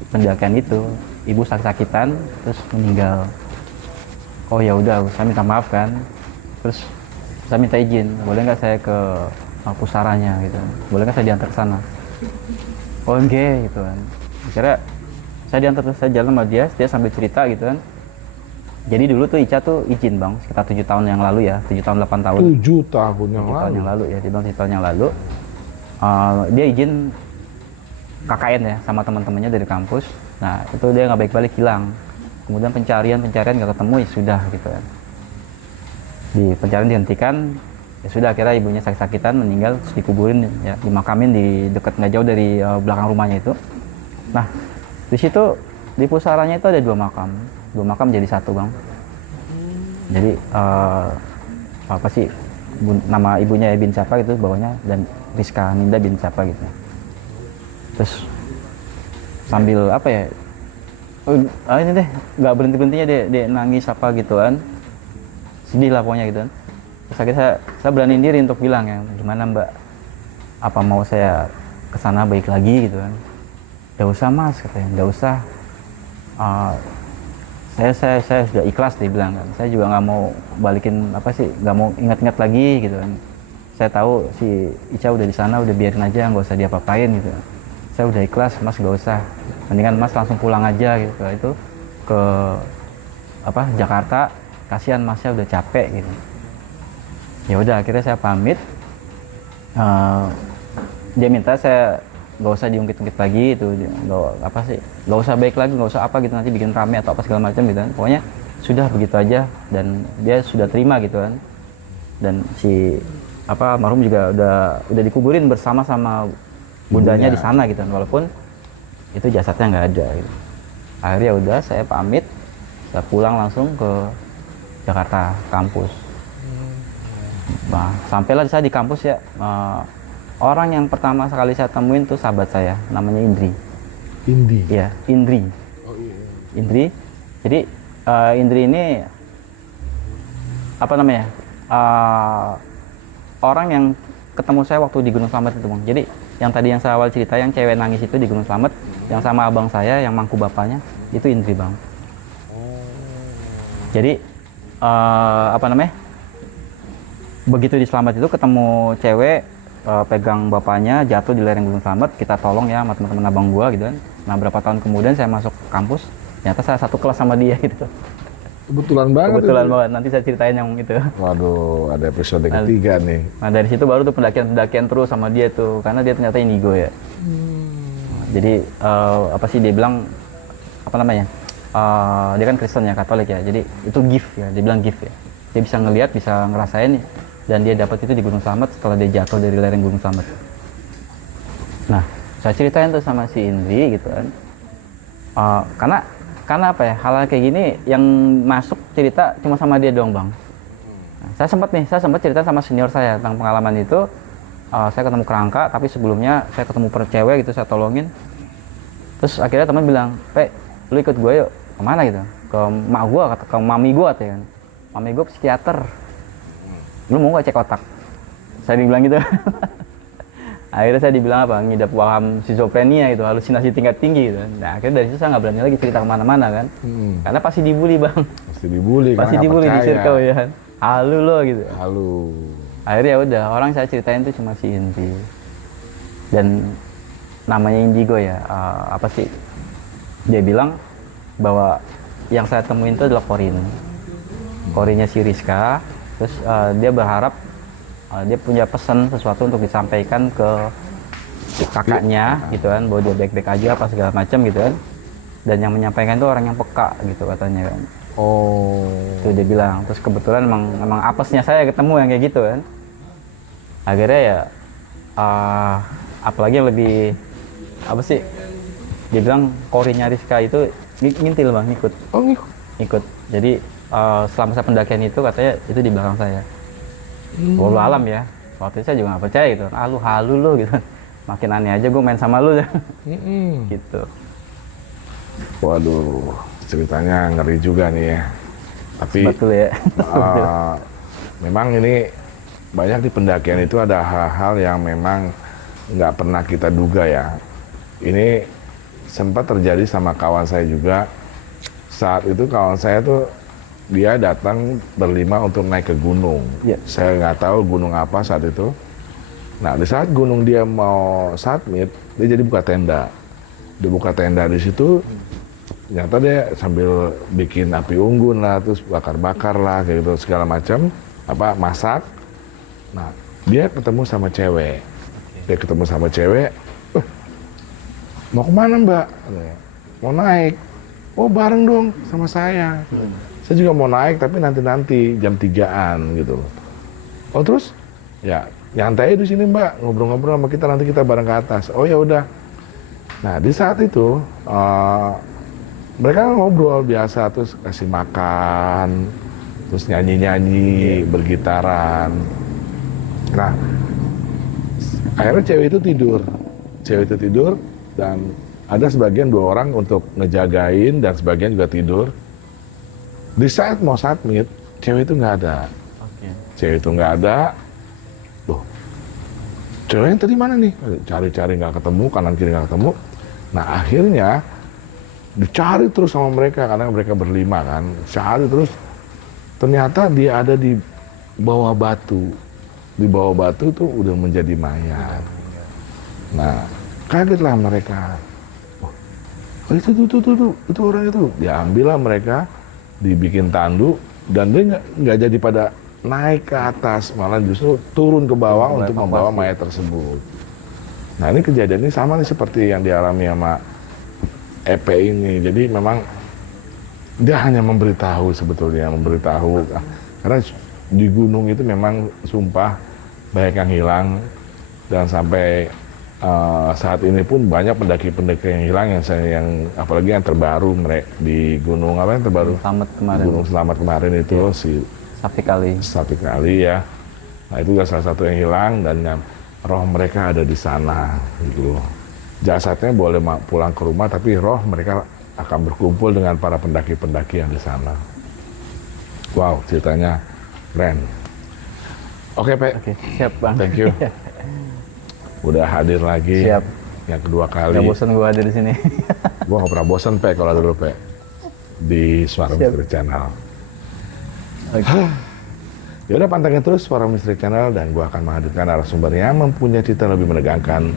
pendakian itu, ibu sakit-sakitan terus meninggal. Oh ya udah, saya minta maaf kan. Terus saya minta izin, boleh nggak saya ke pusaranya gitu, boleh nggak saya diantar ke sana. Oh enggak gitu kan. Akhirnya saya diantar, saya jalan sama dia sambil cerita gitu kan. Jadi dulu tuh Ica tuh izin bang, sekitar 7 tahun yang lalu ya, 7 tahun 8 tahun. 7 tahun yang lalu ya, dia bilang 7 tahun yang lalu. Dia izin KKN ya sama teman-temannya dari kampus. Nah itu dia nggak balik-balik, hilang. Kemudian pencarian nggak ketemu, ya sudah gitu kan. Di pencarian dihentikan, ya sudah akhirnya ibunya sakit-sakitan meninggal, terus dikuburin ya, dimakamin di dekat nggak jauh dari belakang rumahnya itu. Nah di situ di pusaranya itu ada 2 makam jadi 1 bang. Jadi apa sih nama ibunya ya bin siapa gitu bawahnya, dan Rizka Ninda bin siapa gitu. Terus sambil apa ya, ini deh nggak berhentinya dia nangis apa gitu kan, sedih lah pokoknya gitu kan. Terus akhirnya saya beraniin diri untuk bilang ya, gimana mbak, apa mau saya kesana baik lagi gitu kan. Nggak usah mas katanya, nggak usah, saya sudah ikhlas, dia bilang kan. Saya juga nggak mau balikin apa sih, nggak mau ingat-ingat lagi gitu kan. Saya tahu si Ica udah di sana, udah biarin aja, nggak usah diapa-apain gitu. Saya udah ikhlas, mas nggak usah, mendingan mas langsung pulang aja gitu. Itu ke Jakarta, kasihan masnya udah capek gitu. Ya udah akhirnya saya pamit. Dia minta saya nggak usah diungkit-ungkit lagi itu, nggak usah baik lagi, nggak usah apa gitu, nanti bikin rame atau apa segala macam gitu kan. Pokoknya sudah begitu aja, dan dia sudah terima gitu kan. Dan si almarhum juga udah dikuburin bersama sama bundanya di sana gitu kan, walaupun itu jasadnya nggak ada gitu. Akhirnya udah saya pamit, saya pulang langsung ke Jakarta kampus. Nah, sampailah saya di kampus ya. Orang yang pertama sekali saya temuin tuh sahabat saya, namanya Indri. Indi. Iya, Indri. Oh iya. Indri. Jadi Indri ini apa namanya? Orang yang ketemu saya waktu di Gunung Slamet itu, Bang. Jadi yang tadi yang saya awal cerita yang cewek nangis itu di Gunung Slamet, yang sama abang saya yang mangku bapaknya, itu Indri, Bang. Jadi apa namanya? Begitu di Slamet itu ketemu cewek pegang bapaknya jatuh di lereng Gunung Slamet, kita tolong ya sama teman-teman abang gua gitu kan. Nah, berapa tahun kemudian saya masuk kampus, ternyata saya satu kelas sama dia gitu. Kebetulan banget. Kebetulan itu. banget, nanti saya ceritain yang itu. Waduh, ada episode ketiga nih. Nah, dari situ baru tuh pendakian-pendakian terus sama dia tuh, karena dia ternyata indigo ya. Jadi apa sih dia bilang, apa namanya, dia kan Kristen ya, Katolik ya, jadi itu gift ya, dia bilang gift ya. Dia bisa ngelihat, bisa ngerasain, dan dia dapat itu di Gunung Slamet setelah dia jatuh dari lereng Gunung Slamet. Nah, saya ceritain tuh sama si Indri gitu kan, karena apa ya, hal-hal kayak gini yang masuk cerita cuma sama dia doang, Bang. Nah, saya sempat cerita sama senior saya tentang pengalaman itu. Saya ketemu kerangka, tapi sebelumnya saya ketemu cewek gitu, saya tolongin. Terus akhirnya teman bilang, "Pe, lu ikut gue yuk." Kemana gitu? Ke mak gue, ke mami gue katanya kan. Mami gue psikiater. Lu mau gak cek otak? Saya dibilang gitu. Akhirnya saya dibilang apa? Ngidap paham schizophrenia gitu, halusinasi tingkat tinggi gitu. Nah, akhirnya dari situ saya nggak berani lagi cerita kemana-mana kan. Karena pasti dibully, Bang. Pasti dibully kan. Pasti dibully di circle ya kan. Halu lo gitu. Halo. Akhirnya ya udah, orang saya ceritain tuh cuma si Indri. Dan namanya Indigo ya, apa sih? Dia bilang bahwa yang saya temuin itu adalah korin. Korinnya si Rizka. Terus dia berharap dia punya pesan sesuatu untuk disampaikan ke kakaknya gitu kan, bahwa dia baik-baik aja apa segala macam gitu kan. Dan yang menyampaikan itu orang yang peka gitu katanya kan. Oh. Itu dia bilang. Terus kebetulan emang apesnya saya ketemu yang kayak gitu kan. Akhirnya ya apalagi yang lebih apa sih, dia bilang korinnya Rizka itu ngintil, Bang, ngikut. Oh, Ikut. Jadi selama saya pendakian itu katanya itu di belakang saya. Walau alam ya. Waktu itu saya juga nggak percaya gitu. Lu halu lu gitu. Makin aneh aja gue main sama lu. Gitu. Waduh, ceritanya ngeri juga nih ya. Tapi betul ya. memang ini banyak di pendakian itu ada hal-hal yang memang nggak pernah kita duga ya. Ini sempat terjadi sama kawan saya juga. Saat itu kawan saya tuh dia datang berlima untuk naik ke gunung. Yeah. Saya nggak tahu gunung apa saat itu. Nah, di saat gunung dia mau submit, dia jadi buka tenda. Dia buka tenda di situ, ternyata dia sambil bikin api unggun lah, terus bakar-bakar lah, kayak gitu segala macam, masak. Nah, dia ketemu sama cewek. Dia ketemu sama cewek, mau kemana Mbak? Mau naik. Oh, bareng dong sama saya. Saya juga mau naik, tapi nanti jam 3-an gitu. Oh, terus? Ya, nyantai di sini Mbak, ngobrol-ngobrol sama kita, nanti kita bareng ke atas. Oh, ya udah. Nah, di saat itu mereka ngobrol biasa, terus kasih makan, terus nyanyi-nyanyi, bergitaran. Nah, akhirnya cewek itu tidur dan ada sebagian 2 orang untuk ngejagain dan sebagian juga tidur. Di saat mau submit, cewek itu nggak ada. Cewek itu nggak ada. Loh, cewek yang tadi mana nih? Cari-cari nggak ketemu, kanan kiri nggak ketemu. Nah, akhirnya dicari terus sama mereka karena mereka berlima kan. Cari terus, ternyata dia ada di bawah batu. Di bawah batu tuh udah menjadi mayat. Nah, kagetlah mereka. Oh, itu orang itu. Diambillah mereka, dibikin tanduk, dan dia nggak jadi pada naik ke atas, malah justru turun ke bawah untuk membawa mayat tersebut. Nah, ini kejadian ini sama nih seperti yang dialami sama EP ini. Jadi memang dia hanya memberitahu sebetulnya, karena di gunung itu memang sumpah banyak yang hilang, dan sampai saat ini pun banyak pendaki-pendaki yang hilang, yang apalagi yang terbaru di gunung apa yang terbaru? Gunung Slamet kemarin. Gunung Slamet kemarin itu si Sapik Ali ya. Nah itu juga salah satu yang hilang dan roh mereka ada di sana gitu. Jasadnya boleh pulang ke rumah tapi roh mereka akan berkumpul dengan para pendaki-pendaki yang di sana. Wow, ceritanya keren. Oke, Pak. Oke, siap Bang. Thank you. Udah hadir lagi. Siap. Yang kedua kali. Gak bosan gua ada di sini. Gua gak pernah bosan, Pak, kalau dulu, Pak. Di Suara Misteri Channel. Oke. Ya udah pantengin terus Suara Misteri Channel dan gua akan menghadirkan narasumber yang mempunyai cerita lebih menegangkan,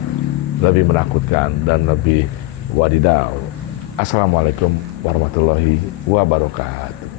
lebih menakutkan dan lebih wadidaw. Assalamualaikum warahmatullahi wabarakatuh.